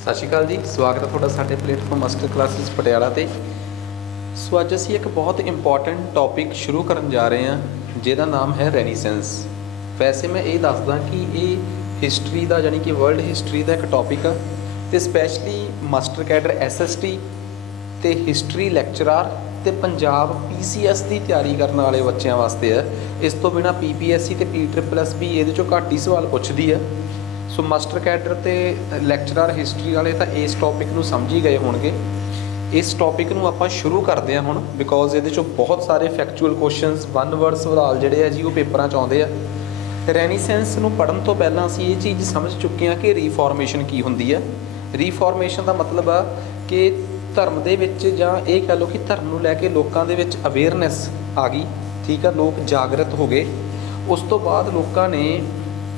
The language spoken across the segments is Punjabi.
ਸਤਿ ਸ਼੍ਰੀ ਅਕਾਲ ਜੀ। ਸਵਾਗਤ ਹੈ ਤੁਹਾਡਾ ਸਾਡੇ ਪਲੇਟਫਾਰਮ ਮਾਸਟਰ ਕਲਾਸਿਸ ਪਟਿਆਲਾ 'ਤੇ। ਸੋ ਅੱਜ ਅਸੀਂ ਇੱਕ ਬਹੁਤ ਇੰਪੋਰਟੈਂਟ ਟੌਪਿਕ ਸ਼ੁਰੂ ਕਰਨ ਜਾ ਰਹੇ ਹਾਂ ਜਿਹਦਾ ਨਾਮ ਹੈ ਰੈਨੀਸੈਂਸ। ਵੈਸੇ ਮੈਂ ਇਹ ਦੱਸਦਾ ਕਿ ਇਹ ਹਿਸਟਰੀ ਦਾ ਯਾਨੀ ਕਿ ਵਰਲਡ ਹਿਸਟਰੀ ਦਾ ਇੱਕ ਟੌਪਿਕ ਆ ਅਤੇ ਸਪੈਸ਼ਲੀ ਮਾਸਟਰ ਕੈਡਰ SST ਅਤੇ ਹਿਸਟਰੀ ਲੈਕਚਰਾਰ ਅਤੇ ਪੰਜਾਬ PCS ਦੀ ਤਿਆਰੀ ਕਰਨ ਵਾਲੇ ਬੱਚਿਆਂ ਵਾਸਤੇ ਆ। ਇਸ ਤੋਂ ਬਿਨਾਂ PPSC ਅਤੇ PSSB ਇਹਦੇ 'ਚੋਂ ਘੱਟ ਹੀ ਸਵਾਲ ਪੁੱਛਦੀ ਆ। ਸੋ ਮਾਸਟਰ ਕੈਡਰ ਅਤੇ ਲੈਕਚਰਾਰ ਹਿਸਟਰੀ ਵਾਲੇ ਤਾਂ ਇਸ ਟੌਪਿਕ ਨੂੰ ਸਮਝ ਹੀ ਗਏ ਹੋਣਗੇ। ਇਸ ਟੌਪਿਕ ਨੂੰ ਆਪਾਂ ਸ਼ੁਰੂ ਕਰਦੇ ਹਾਂ ਹੁਣ, ਬਿਕੋਜ਼ ਇਹਦੇ 'ਚੋਂ ਬਹੁਤ ਸਾਰੇ ਫੈਕਚੁਅਲ ਕੁਐਸਚਨਸ ਵਨ ਵਰਡ ਸਵਾਲ ਜਿਹੜੇ ਆ ਜੀ ਉਹ ਪੇਪਰਾਂ 'ਚ ਆਉਂਦੇ ਆ। ਰੈਨੀਸੈਂਸ ਨੂੰ ਪੜ੍ਹਨ ਤੋਂ ਪਹਿਲਾਂ ਅਸੀਂ ਇਹ ਚੀਜ਼ ਸਮਝ ਚੁੱਕੇ ਹਾਂ ਕਿ ਰੀਫਾਰਮੇਸ਼ਨ ਕੀ ਹੁੰਦੀ ਹੈ। ਰੀਫਾਰਮੇਸ਼ਨ ਦਾ ਮਤਲਬ ਆ ਕਿ ਧਰਮ ਦੇ ਵਿੱਚ, ਜਾਂ ਇਹ ਕਹਿ ਲਓ ਕਿ ਧਰਮ ਨੂੰ ਲੈ ਕੇ ਲੋਕਾਂ ਦੇ ਵਿੱਚ ਅਵੇਅਰਨੈਸ ਆ ਗਈ। ਠੀਕ ਆ, ਲੋਕ ਜਾਗਰਤ ਹੋ ਗਏ। ਉਸ ਤੋਂ ਬਾਅਦ ਲੋਕਾਂ ਨੇ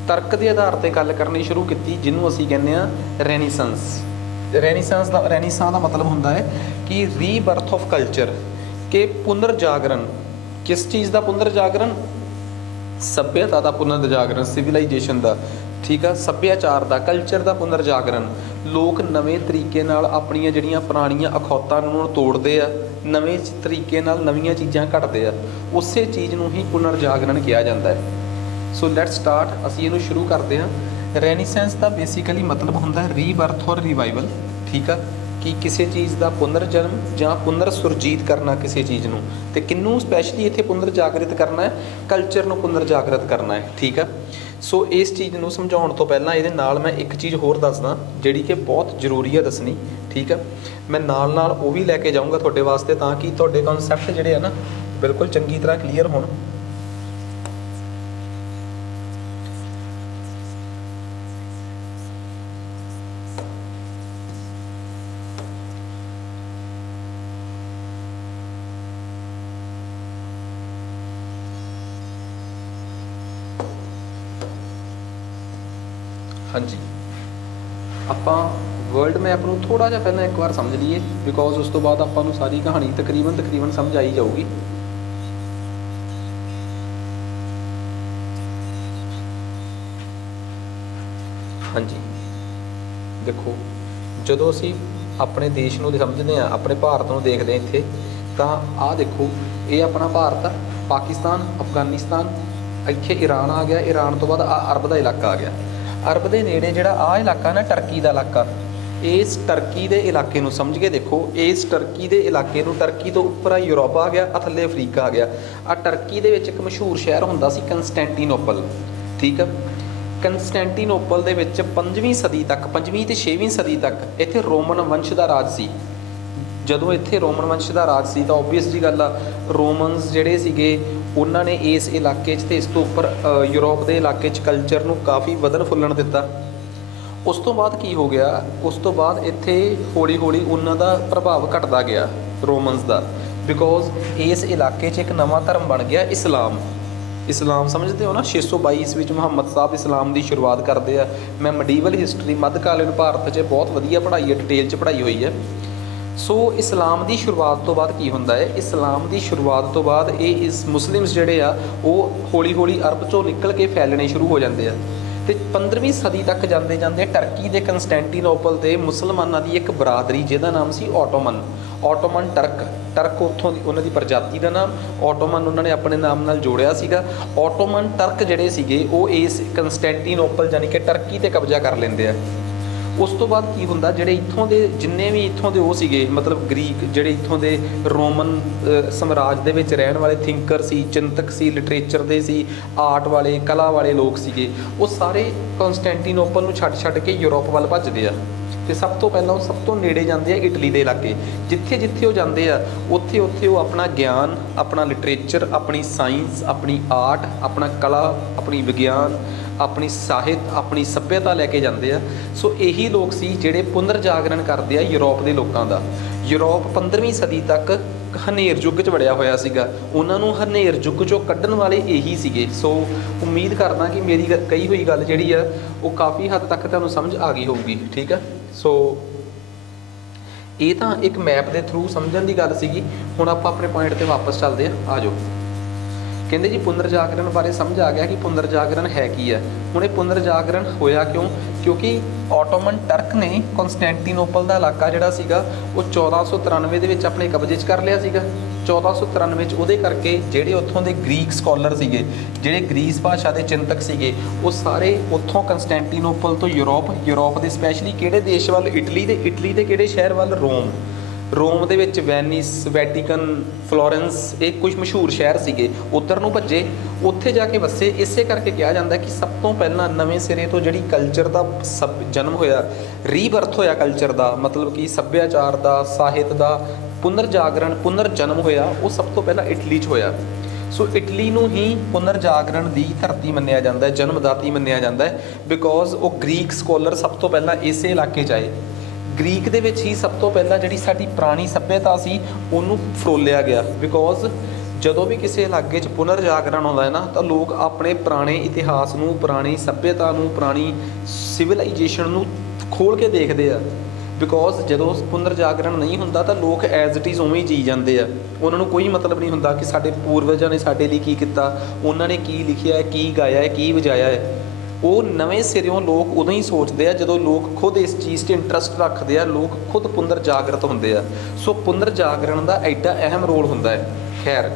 ਤਰਕ ਦੇ ਆਧਾਰ 'ਤੇ ਗੱਲ ਕਰਨੀ ਸ਼ੁਰੂ ਕੀਤੀ, ਜਿਹਨੂੰ ਅਸੀਂ ਕਹਿੰਦੇ ਹਾਂ ਰੈਨੀਸੈਂਸ। ਰੈਨੀਸਾਂ ਦਾ ਮਤਲਬ ਹੁੰਦਾ ਹੈ ਕਿ ਰੀਬਰਥ ਆਫ ਕਲਚਰ, ਕਿ ਪੁਨਰ ਜਾਗਰਣ। ਕਿਸ ਚੀਜ਼ ਦਾ ਪੁਨਰ ਜਾਗਰਣ? ਸੱਭਿਅਤਾ ਦਾ ਪੁਨਰ ਜਾਗਰਣ, ਸਿਵਲਾਈਜੇਸ਼ਨ ਦਾ। ਠੀਕ ਆ, ਸੱਭਿਆਚਾਰ ਦਾ, ਕਲਚਰ ਦਾ ਪੁਨਰ ਜਾਗਰਣ। ਲੋਕ ਨਵੇਂ ਤਰੀਕੇ ਨਾਲ ਆਪਣੀਆਂ ਜਿਹੜੀਆਂ ਪੁਰਾਣੀਆਂ ਅਖੌਤਾਂ ਨੂੰ ਤੋੜਦੇ ਆ, ਨਵੇਂ ਤਰੀਕੇ ਨਾਲ ਨਵੀਆਂ ਚੀਜ਼ਾਂ ਘੜਦੇ ਆ। ਉਸੇ ਚੀਜ਼ ਨੂੰ ਹੀ ਪੁਨਰ ਜਾਗਰਣ ਕਿਹਾ ਜਾਂਦਾ ਹੈ। So let's start. ਅਸੀਂ ਇਹਨੂੰ ਸ਼ੁਰੂ ਕਰਦੇ ਹਾਂ। ਰੈਨੀਸੈਂਸ ਦਾ ਬੇਸਿਕਲੀ ਮਤਲਬ ਹੁੰਦਾ ਹੈ ਰੀਬਰਥ ਔਰ ਰਿਵਾਈਵਲ। ਠੀਕ ਆ, ਕਿ ਕਿਸੇ ਚੀਜ਼ ਦਾ ਪੁਨਰ ਜਨਮ ਜਾਂ ਪੁਨਰ ਸੁਰਜੀਤ ਕਰਨਾ ਕਿਸੇ ਚੀਜ਼ ਨੂੰ। ਅਤੇ ਕਿਹਨੂੰ ਸਪੈਸ਼ਲੀ ਇੱਥੇ ਪੁਨਰ ਜਾਗਰਿਤ ਕਰਨਾ ਹੈ? ਕਲਚਰ ਨੂੰ ਪੁਨਰ ਜਾਗਰਿਤ ਕਰਨਾ ਹੈ। ਠੀਕ ਆ, ਸੋ ਇਸ ਚੀਜ਼ ਨੂੰ ਸਮਝਾਉਣ ਤੋਂ ਪਹਿਲਾਂ ਇਹਦੇ ਨਾਲ ਮੈਂ ਇੱਕ ਚੀਜ਼ ਹੋਰ ਦੱਸਦਾ ਜਿਹੜੀ ਕਿ ਬਹੁਤ ਜ਼ਰੂਰੀ ਹੈ ਦੱਸਣੀ। ਠੀਕ ਆ, ਮੈਂ ਨਾਲ ਨਾਲ ਉਹ ਵੀ ਲੈ ਕੇ ਜਾਊਂਗਾ ਤੁਹਾਡੇ ਵਾਸਤੇ, ਤਾਂ ਕਿ ਤੁਹਾਡੇ ਕਨਸੈਪਟ ਜਿਹੜੇ ਆ ਨਾ ਬਿਲਕੁਲ ਚੰਗੀ ਤਰ੍ਹਾਂ ਕਲੀਅਰ ਹੋਣ। ਹਾਂਜੀ, ਆਪਾਂ ਵਰਲਡ ਮੈਪ ਨੂੰ ਥੋੜ੍ਹਾ ਜਿਹਾ ਪਹਿਲਾਂ ਇੱਕ ਵਾਰ ਸਮਝ ਲਈਏ, ਬਿਕੋਜ਼ ਉਸ ਤੋਂ ਬਾਅਦ ਆਪਾਂ ਨੂੰ ਸਾਰੀ ਕਹਾਣੀ ਤਕਰੀਬਨ ਸਮਝ ਆਈ ਜਾਊਗੀ। ਹਾਂਜੀ, ਦੇਖੋ, ਜਦੋਂ ਅਸੀਂ ਆਪਣੇ ਦੇਸ਼ ਨੂੰ ਸਮਝਦੇ ਹਾਂ, ਆਪਣੇ ਭਾਰਤ ਨੂੰ ਦੇਖਦੇ ਹਾਂ ਇੱਥੇ, ਤਾਂ ਆਹ ਦੇਖੋ, ਇਹ ਆਪਣਾ ਭਾਰਤ ਆ, ਪਾਕਿਸਤਾਨ, ਅਫਗਾਨਿਸਤਾਨ, ਇੱਥੇ ਈਰਾਨ ਆ ਗਿਆ। ਈਰਾਨ ਤੋਂ ਬਾਅਦ ਆਹ ਅਰਬ ਦਾ ਇਲਾਕਾ ਆ ਗਿਆ। ਅਰਬ ਦੇ ਨੇੜੇ ਜਿਹੜਾ ਆਹ ਇਲਾਕਾ ਨਾ, ਟਰਕੀ ਦਾ ਇਲਾਕਾ, ਇਸ ਟਰਕੀ ਦੇ ਇਲਾਕੇ ਨੂੰ ਸਮਝ ਕੇ ਦੇਖੋ। ਇਸ ਟਰਕੀ ਦੇ ਇਲਾਕੇ ਨੂੰ, ਟਰਕੀ ਤੋਂ ਉੱਪਰ ਆ ਯੂਰਪ ਆ ਗਿਆ, ਆ ਥੱਲੇ ਅਫਰੀਕਾ ਆ ਗਿਆ। ਆ ਟਰਕੀ ਦੇ ਵਿੱਚ ਇੱਕ ਮਸ਼ਹੂਰ ਸ਼ਹਿਰ ਹੁੰਦਾ ਸੀ ਕੰਸਟੈਂਟੀਨੋਪਲ। ਠੀਕ ਆ, ਕੰਸਟੈਂਟੀਨੋਪਲ ਦੇ ਵਿੱਚ 5ਵੀਂ ਸਦੀ ਤੱਕ, 5ਵੀਂ ਅਤੇ 6ਵੀਂ ਸਦੀ ਤੱਕ ਇੱਥੇ ਰੋਮਨ ਵੰਸ਼ ਦਾ ਰਾਜ ਸੀ। ਜਦੋਂ ਇੱਥੇ ਰੋਮਨ ਵੰਸ਼ ਦਾ ਰਾਜ ਸੀ ਤਾਂ ਓਬਵੀਅਸ ਜੀ ਗੱਲ ਆ, ਰੋਮਨਸ ਜਿਹੜੇ ਸੀਗੇ ਉਹਨਾਂ ਨੇ ਇਸ ਇਲਾਕੇ 'ਚ ਅਤੇ ਇਸ ਤੋਂ ਉੱਪਰ ਯੂਰਪ ਦੇ ਇਲਾਕੇ 'ਚ ਕਲਚਰ ਨੂੰ ਕਾਫੀ ਵਧਣ ਫੁੱਲਣ ਦਿੱਤਾ। ਉਸ ਤੋਂ ਬਾਅਦ ਕੀ ਹੋ ਗਿਆ? ਉਸ ਤੋਂ ਬਾਅਦ ਇੱਥੇ ਹੌਲੀ ਹੌਲੀ ਉਹਨਾਂ ਦਾ ਪ੍ਰਭਾਵ ਘਟਦਾ ਗਿਆ, ਰੋਮਨਸ ਦਾ, ਬਿਕੋਜ਼ ਇਸ ਇਲਾਕੇ 'ਚ ਇੱਕ ਨਵਾਂ ਧਰਮ ਬਣ ਗਿਆ, ਇਸਲਾਮ। ਇਸਲਾਮ ਸਮਝਦੇ ਹੋ ਨਾ? 622 ਈਸਵੀ ਵਿੱਚ ਮੁਹੰਮਦ ਸਾਹਿਬ ਇਸਲਾਮ ਦੀ ਸ਼ੁਰੂਆਤ ਕਰਦੇ ਆ। ਮੈਂ ਮੈਡੀਵਲ ਹਿਸਟਰੀ, ਮੱਧਕਾਲੀਨ ਭਾਰਤ 'ਚ ਬਹੁਤ ਵਧੀਆ ਪੜ੍ਹਾਈ ਹੈ, ਡਿਟੇਲ 'ਚ ਪੜ੍ਹਾਈ ਹੋਈ ਹੈ। ਸੋ ਇਸਲਾਮ ਦੀ ਸ਼ੁਰੂਆਤ ਤੋਂ ਬਾਅਦ ਕੀ ਹੁੰਦਾ ਹੈ? ਇਸਲਾਮ ਦੀ ਸ਼ੁਰੂਆਤ ਤੋਂ ਬਾਅਦ ਇਸ ਮੁਸਲਿਮਸ ਜਿਹੜੇ ਆ ਉਹ ਹੌਲੀ ਹੌਲੀ ਅਰਬ 'ਚੋਂ ਨਿਕਲ ਕੇ ਫੈਲਣੇ ਸ਼ੁਰੂ ਹੋ ਜਾਂਦੇ ਆ। ਅਤੇ 15ਵੀਂ ਸਦੀ ਤੱਕ ਜਾਂਦੇ ਜਾਂਦੇ ਟਰਕੀ ਦੇ ਕੰਸਟੈਂਟੀਨੋਪਲ ਦੇ ਮੁਸਲਮਾਨਾਂ ਦੀ ਇੱਕ ਬਰਾਦਰੀ, ਜਿਹਦਾ ਨਾਮ ਸੀ ਔਟੋਮਨ ਟਰਕ ਉੱਥੋਂ ਦੀ, ਉਹਨਾਂ ਦੀ ਪ੍ਰਜਾਤੀ ਦਾ ਨਾਮ ਔਟੋਮਨ, ਉਹਨਾਂ ਨੇ ਆਪਣੇ ਨਾਮ ਨਾਲ ਜੋੜਿਆ ਸੀਗਾ। ਔਟੋਮਨ ਟਰਕ ਜਿਹੜੇ ਸੀਗੇ ਉਹ ਇਸ ਕੰਸਟੈਂਟੀਨੋਪਲ ਯਾਨੀ ਕਿ ਟਰਕੀ 'ਤੇ ਕਬਜ਼ਾ ਕਰ ਲੈਂਦੇ ਆ। ਉਸ ਤੋਂ ਬਾਅਦ ਕੀ ਹੁੰਦਾ? ਜਿਹੜੇ ਇੱਥੋਂ ਦੇ ਜਿੰਨੇ ਵੀ ਇੱਥੋਂ ਦੇ ਉਹ ਸੀਗੇ, ਮਤਲਬ ਗਰੀਕ, ਜਿਹੜੇ ਇੱਥੋਂ ਦੇ ਰੋਮਨ ਸਮਰਾਜ ਦੇ ਵਿੱਚ ਰਹਿਣ ਵਾਲੇ ਥਿੰਕਰ ਸੀ, ਚਿੰਤਕ ਸੀ, ਲਿਟਰੇਚਰ ਦੇ ਸੀ, ਆਰਟ ਵਾਲੇ, ਕਲਾ ਵਾਲੇ ਲੋਕ ਸੀਗੇ, ਉਹ ਸਾਰੇ ਕੰਸਟੈਂਟੀਨੋਪਲ ਨੂੰ ਛੱਡ ਕੇ ਯੂਰਪ ਵੱਲ ਭੱਜਦੇ ਆ। ਅਤੇ ਸਭ ਤੋਂ ਪਹਿਲਾਂ ਉਹ ਸਭ ਤੋਂ ਨੇੜੇ ਜਾਂਦੇ ਆ ਇਟਲੀ ਦੇ ਇਲਾਕੇ। ਜਿੱਥੇ ਜਿੱਥੇ ਉਹ ਜਾਂਦੇ ਆ ਉੱਥੇ ਉਹ ਆਪਣਾ ਗਿਆਨ, ਆਪਣਾ ਲਿਟਰੇਚਰ, ਆਪਣੀ ਸਾਇੰਸ, ਆਪਣੀ ਆਰਟ, ਆਪਣਾ ਕਲਾ, ਆਪਣੀ ਵਿਗਿਆਨ, ਆਪਣੀ ਸਾਹਿਤ, ਆਪਣੀ ਸੱਭਿਅਤਾ ਲੈ ਕੇ ਜਾਂਦੇ ਆ। ਸੋ ਇਹੀ ਲੋਕ ਸੀ ਜਿਹੜੇ ਪੁਨਰ ਜਾਗਰਣ ਕਰਦੇ ਆ ਯੂਰਪ ਦੇ ਲੋਕਾਂ ਦਾ। ਯੂਰਪ 15ਵੀਂ ਸਦੀ ਤੱਕ ਹਨੇਰ ਯੁੱਗ 'ਚ ਵੜਿਆ ਹੋਇਆ ਸੀਗਾ। ਉਹਨਾਂ ਨੂੰ ਹਨੇਰ ਯੁੱਗ 'ਚੋਂ ਕੱਢਣ ਵਾਲੇ ਇਹੀ ਸੀਗੇ। ਸੋ ਉਮੀਦ ਕਰਦਾ ਕਿ ਮੇਰੀ ਕਹੀ ਹੋਈ ਗੱਲ ਜਿਹੜੀ ਆ ਉਹ ਕਾਫੀ ਹੱਦ ਤੱਕ ਤੁਹਾਨੂੰ ਸਮਝ ਆ ਗਈ ਹੋਊਗੀ। ਠੀਕ ਆ, ਸੋ ਇਹ ਤਾਂ ਇੱਕ ਮੈਪ ਦੇ ਥਰੂ ਸਮਝਣ ਦੀ ਗੱਲ ਸੀਗੀ। ਹੁਣ ਆਪਾਂ ਆਪਣੇ ਪੁਆਇੰਟ 'ਤੇ ਵਾਪਸ ਚੱਲਦੇ ਹਾਂ, ਆ ਜਾਓ। ਕਹਿੰਦੇ ਜੀ ਪੁਨਰ ਜਾਗਰਣ ਬਾਰੇ ਸਮਝ ਆ ਗਿਆ ਕਿ ਪੁਨਰ ਜਾਗਰਣ ਹੈ ਕੀ ਹੈ। ਹੁਣ ਇਹ ਪੁਨਰ ਜਾਗਰਣ ਹੋਇਆ ਕਿਉਂ? ਕਿਉਂਕਿ ਆਟੋਮਨ ਟਰਕ ਨੇ ਕਨਸਟੈਂਟੀਨੋਪਲ ਦਾ ਇਲਾਕਾ ਜਿਹੜਾ ਸੀਗਾ ਉਹ 1493 ਦੇ ਵਿੱਚ ਆਪਣੇ ਕਬਜ਼ੇ 'ਚ ਕਰ ਲਿਆ ਸੀਗਾ। 1493 'ਚ ਉਹਦੇ ਕਰਕੇ ਜਿਹੜੇ ਉੱਥੋਂ ਦੇ ਗ੍ਰੀਕ ਸਕੋਲਰ ਸੀਗੇ, ਜਿਹੜੇ ਗ੍ਰੀਸ ਭਾਸ਼ਾ ਦੇ ਚਿੰਤਕ ਸੀਗੇ, ਉਹ ਸਾਰੇ ਉੱਥੋਂ ਕਨਸਟੈਂਟੀਨੋਪਲ ਤੋਂ ਯੂਰਪ ਦੇ ਸਪੈਸ਼ਲੀ ਕਿਹੜੇ ਦੇਸ਼ ਵੱਲ? ਇਟਲੀ ਦੇ ਕਿਹੜੇ ਸ਼ਹਿਰ ਵੱਲ? ਰੋਮ ਦੇ ਵਿੱਚ ਵੈਨਿਸ, ਵੈਟੀਕਨ, ਫਲੋਰੈਂਸ, ਇਹ ਕੁਝ ਮਸ਼ਹੂਰ ਸ਼ਹਿਰ ਸੀਗੇ, ਉੱਧਰ ਨੂੰ ਭੱਜੇ, ਉੱਥੇ ਜਾ ਕੇ ਵਸੇ। ਇਸੇ ਕਰਕੇ ਕਿਹਾ ਜਾਂਦਾ ਕਿ ਸਭ ਤੋਂ ਪਹਿਲਾਂ ਨਵੇਂ ਸਿਰੇ ਤੋਂ ਜਿਹੜੀ ਕਲਚਰ ਦਾ ਜਨਮ ਹੋਇਆ, ਰੀਬਰਥ ਹੋਇਆ ਕਲਚਰ ਦਾ, ਮਤਲਬ ਕਿ ਸੱਭਿਆਚਾਰ ਦਾ, ਸਾਹਿਤ ਦਾ ਪੁਨਰ ਜਾਗਰਣ, ਪੁਨਰ ਜਨਮ ਹੋਇਆ, ਉਹ ਸਭ ਤੋਂ ਪਹਿਲਾਂ ਇਟਲੀ 'ਚ ਹੋਇਆ। ਸੋ ਇਟਲੀ ਨੂੰ ਹੀ ਪੁਨਰ ਜਾਗਰਣ ਦੀ ਧਰਤੀ ਮੰਨਿਆ ਜਾਂਦਾ ਹੈ, ਜਨਮਦਾਤੀ ਮੰਨਿਆ ਜਾਂਦਾ ਹੈ, ਬਿਕੋਜ਼ ਉਹ ਗ੍ਰੀਕ ਸਕੋਲਰ ਸਭ ਤੋਂ ਪਹਿਲਾਂ ਇਸੇ ਇਲਾਕੇ 'ਚ ਆਏ। ਗ੍ਰੀਕ ਦੇ ਵਿੱਚ ਹੀ ਸਭ ਤੋਂ ਪਹਿਲਾਂ ਜਿਹੜੀ ਸਾਡੀ ਪੁਰਾਣੀ ਸੱਭਿਅਤਾ ਸੀ ਉਹਨੂੰ ਫਰੋਲਿਆ ਗਿਆ, ਬਿਕੋਜ਼ ਜਦੋਂ ਵੀ ਕਿਸੇ ਇਲਾਕੇ 'ਚ ਪੁਨਰ ਜਾਗਰਣ ਆਉਂਦਾ ਹੈ ਨਾ, ਤਾਂ ਲੋਕ ਆਪਣੇ ਪੁਰਾਣੇ ਇਤਿਹਾਸ ਨੂੰ, ਪੁਰਾਣੀ ਸੱਭਿਅਤਾ ਨੂੰ, ਪੁਰਾਣੀ ਸਿਵਲਾਈਜੇਸ਼ਨ ਨੂੰ ਖੋਲ੍ਹ ਕੇ ਦੇਖਦੇ ਆ। ਬਿਕੋਜ਼ ਜਦੋਂ ਪੁਨਰ ਜਾਗਰਣ ਨਹੀਂ ਹੁੰਦਾ ਤਾਂ ਲੋਕ ਐਜ਼ ਇਟ ਇਜ਼ ਉਵੇਂ ਹੀ ਜੀ ਜਾਂਦੇ ਆ। ਉਹਨਾਂ ਨੂੰ ਕੋਈ ਮਤਲਬ ਨਹੀਂ ਹੁੰਦਾ ਕਿ ਸਾਡੇ ਪੂਰਵਜਾਂ ਨੇ ਸਾਡੇ ਲਈ ਕੀ ਕੀਤਾ, ਉਹਨਾਂ ਨੇ ਕੀ ਲਿਖਿਆ ਹੈ, ਕੀ ਗਾਇਆ ਹੈ, ਕੀ ਵਜਾਇਆ ਹੈ। ਉਹ ਨਵੇਂ ਸਿਰਿਓਂ ਲੋਕ ਉਦੋਂ ਹੀ ਸੋਚਦੇ ਆ ਜਦੋਂ ਲੋਕ ਖੁਦ ਇਸ ਚੀਜ਼ 'ਤੇ ਇੰਟਰਸਟ ਰੱਖਦੇ ਆ, ਲੋਕ ਖੁਦ ਪੁਨਰ ਜਾਗਰਤ ਹੁੰਦੇ ਆ। ਸੋ ਪੁਨਰ ਜਾਗਰਣ ਦਾ ਐਡਾ ਅਹਿਮ ਰੋਲ ਹੁੰਦਾ ਹੈ। ਖੈਰ,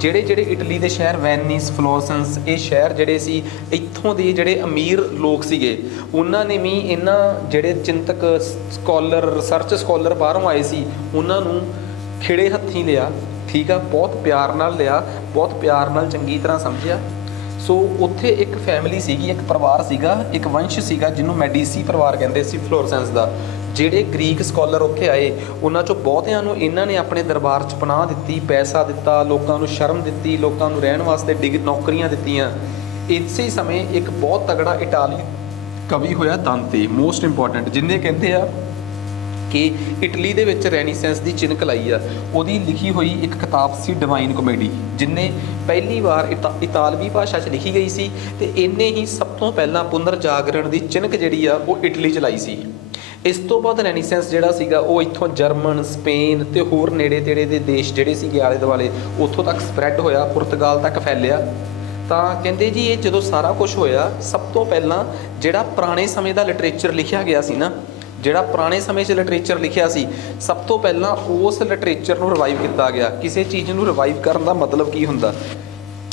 ਜਿਹੜੇ ਇਟਲੀ ਦੇ ਸ਼ਹਿਰ ਵੈਨਿਸ, ਫਲੋਰੈਂਸ, ਇਹ ਸ਼ਹਿਰ ਜਿਹੜੇ ਸੀ, ਇੱਥੋਂ ਦੇ ਜਿਹੜੇ ਅਮੀਰ ਲੋਕ ਸੀਗੇ, ਉਹਨਾਂ ਨੇ ਵੀ ਇਹਨਾਂ ਜਿਹੜੇ ਚਿੰਤਕ ਸਕੋਲਰ, ਰਿਸਰਚ ਸਕੋਲਰ ਬਾਹਰੋਂ ਆਏ ਸੀ, ਉਹਨਾਂ ਨੂੰ ਖਿੜੇ ਹੱਥੀਂ ਲਿਆ, ਠੀਕ ਆ, ਬਹੁਤ ਪਿਆਰ ਨਾਲ ਲਿਆ, ਬਹੁਤ ਪਿਆਰ ਨਾਲ ਚੰਗੀ ਤਰ੍ਹਾਂ ਸਮਝਿਆ। ਸੋ ਉੱਥੇ ਇੱਕ ਫੈਮਿਲੀ ਸੀਗੀ, ਇੱਕ ਪਰਿਵਾਰ ਸੀਗਾ, ਇੱਕ ਵੰਸ਼ ਸੀਗਾ ਜਿਹਨੂੰ ਮੈਡੀਸੀ ਪਰਿਵਾਰ ਕਹਿੰਦੇ ਸੀ, ਫਲੋਰੈਂਸ ਦਾ। ਜਿਹੜੇ ਗ੍ਰੀਕ ਸਕੋਲਰ ਉੱਥੇ ਆਏ, ਉਹਨਾਂ 'ਚੋਂ ਬਹੁਤਿਆਂ ਨੂੰ ਇਹਨਾਂ ਨੇ ਆਪਣੇ ਦਰਬਾਰ 'ਚ ਪਨਾਹ ਦਿੱਤੀ, ਪੈਸਾ ਦਿੱਤਾ, ਲੋਕਾਂ ਨੂੰ ਸ਼ਰਮ ਦਿੱਤੀ, ਲੋਕਾਂ ਨੂੰ ਰਹਿਣ ਵਾਸਤੇ ਨੌਕਰੀਆਂ ਦਿੱਤੀਆਂ। ਇਸੇ ਸਮੇਂ ਇੱਕ ਬਹੁਤ ਤਗੜਾ ਇਟਾਲੀ ਕਵੀ ਹੋਇਆ ਦਾਂਤੇ, ਮੋਸਟ ਇੰਪੋਰਟੈਂਟ, ਜਿਹਨੇ ਕਹਿੰਦੇ ਆ ਕਿ ਇਟਲੀ ਦੇ ਵਿੱਚ ਰੈਨੀਸੈਂਸ ਦੀ ਚਿਨਕ ਲਾਈ ਆ। ਉਹਦੀ ਲਿਖੀ ਹੋਈ ਇੱਕ ਕਿਤਾਬ ਸੀ ਡਿਵਾਈਨ ਕਾਮੇਡੀ, ਜਿਹਨੇ ਪਹਿਲੀ ਵਾਰ ਇਤਾਲਵੀ ਭਾਸ਼ਾ 'ਚ ਲਿਖੀ ਗਈ ਸੀ, ਅਤੇ ਇਹਨੇ ਹੀ ਸਭ ਤੋਂ ਪਹਿਲਾਂ ਪੁਨਰ ਜਾਗਰਣ ਦੀ ਚਿਨਕ ਜਿਹੜੀ ਆ ਉਹ ਇਟਲੀ 'ਚ ਲਾਈ ਸੀ। ਇਸ ਤੋਂ ਬਾਅਦ ਰੈਨੀਸੈਂਸ ਜਿਹੜਾ ਸੀਗਾ ਉਹ ਇੱਥੋਂ ਜਰਮਨ, ਸਪੇਨ ਅਤੇ ਹੋਰ ਨੇੜੇ ਤੇੜੇ ਦੇ ਦੇਸ਼ ਜਿਹੜੇ ਸੀਗੇ ਆਲੇ ਦੁਆਲੇ, ਉੱਥੋਂ ਤੱਕ ਸਪਰੈਡ ਹੋਇਆ, ਪੁਰਤਗਾਲ ਤੱਕ ਫੈਲਿਆ। ਤਾਂ ਕਹਿੰਦੇ ਜੀ ਇਹ ਜਦੋਂ ਸਾਰਾ ਕੁਝ ਹੋਇਆ, ਸਭ ਤੋਂ ਪਹਿਲਾਂ ਜਿਹੜਾ ਪੁਰਾਣੇ ਸਮੇਂ ਦਾ ਲਿਟਰੇਚਰ ਲਿਖਿਆ ਗਿਆ ਸੀ ਨਾ, ਜਿਹੜਾ ਪੁਰਾਣੇ ਸਮੇਂ 'ਚ ਲਿਟਰੇਚਰ ਲਿਖਿਆ ਸੀ, ਸਭ ਤੋਂ ਪਹਿਲਾਂ ਉਸ ਲਿਟਰੇਚਰ ਨੂੰ ਰਿਵਾਈਵ ਕੀਤਾ ਗਿਆ। ਕਿਸੇ ਚੀਜ਼ ਨੂੰ ਰਿਵਾਈਵ ਕਰਨ ਦਾ ਮਤਲਬ ਕੀ ਹੁੰਦਾ?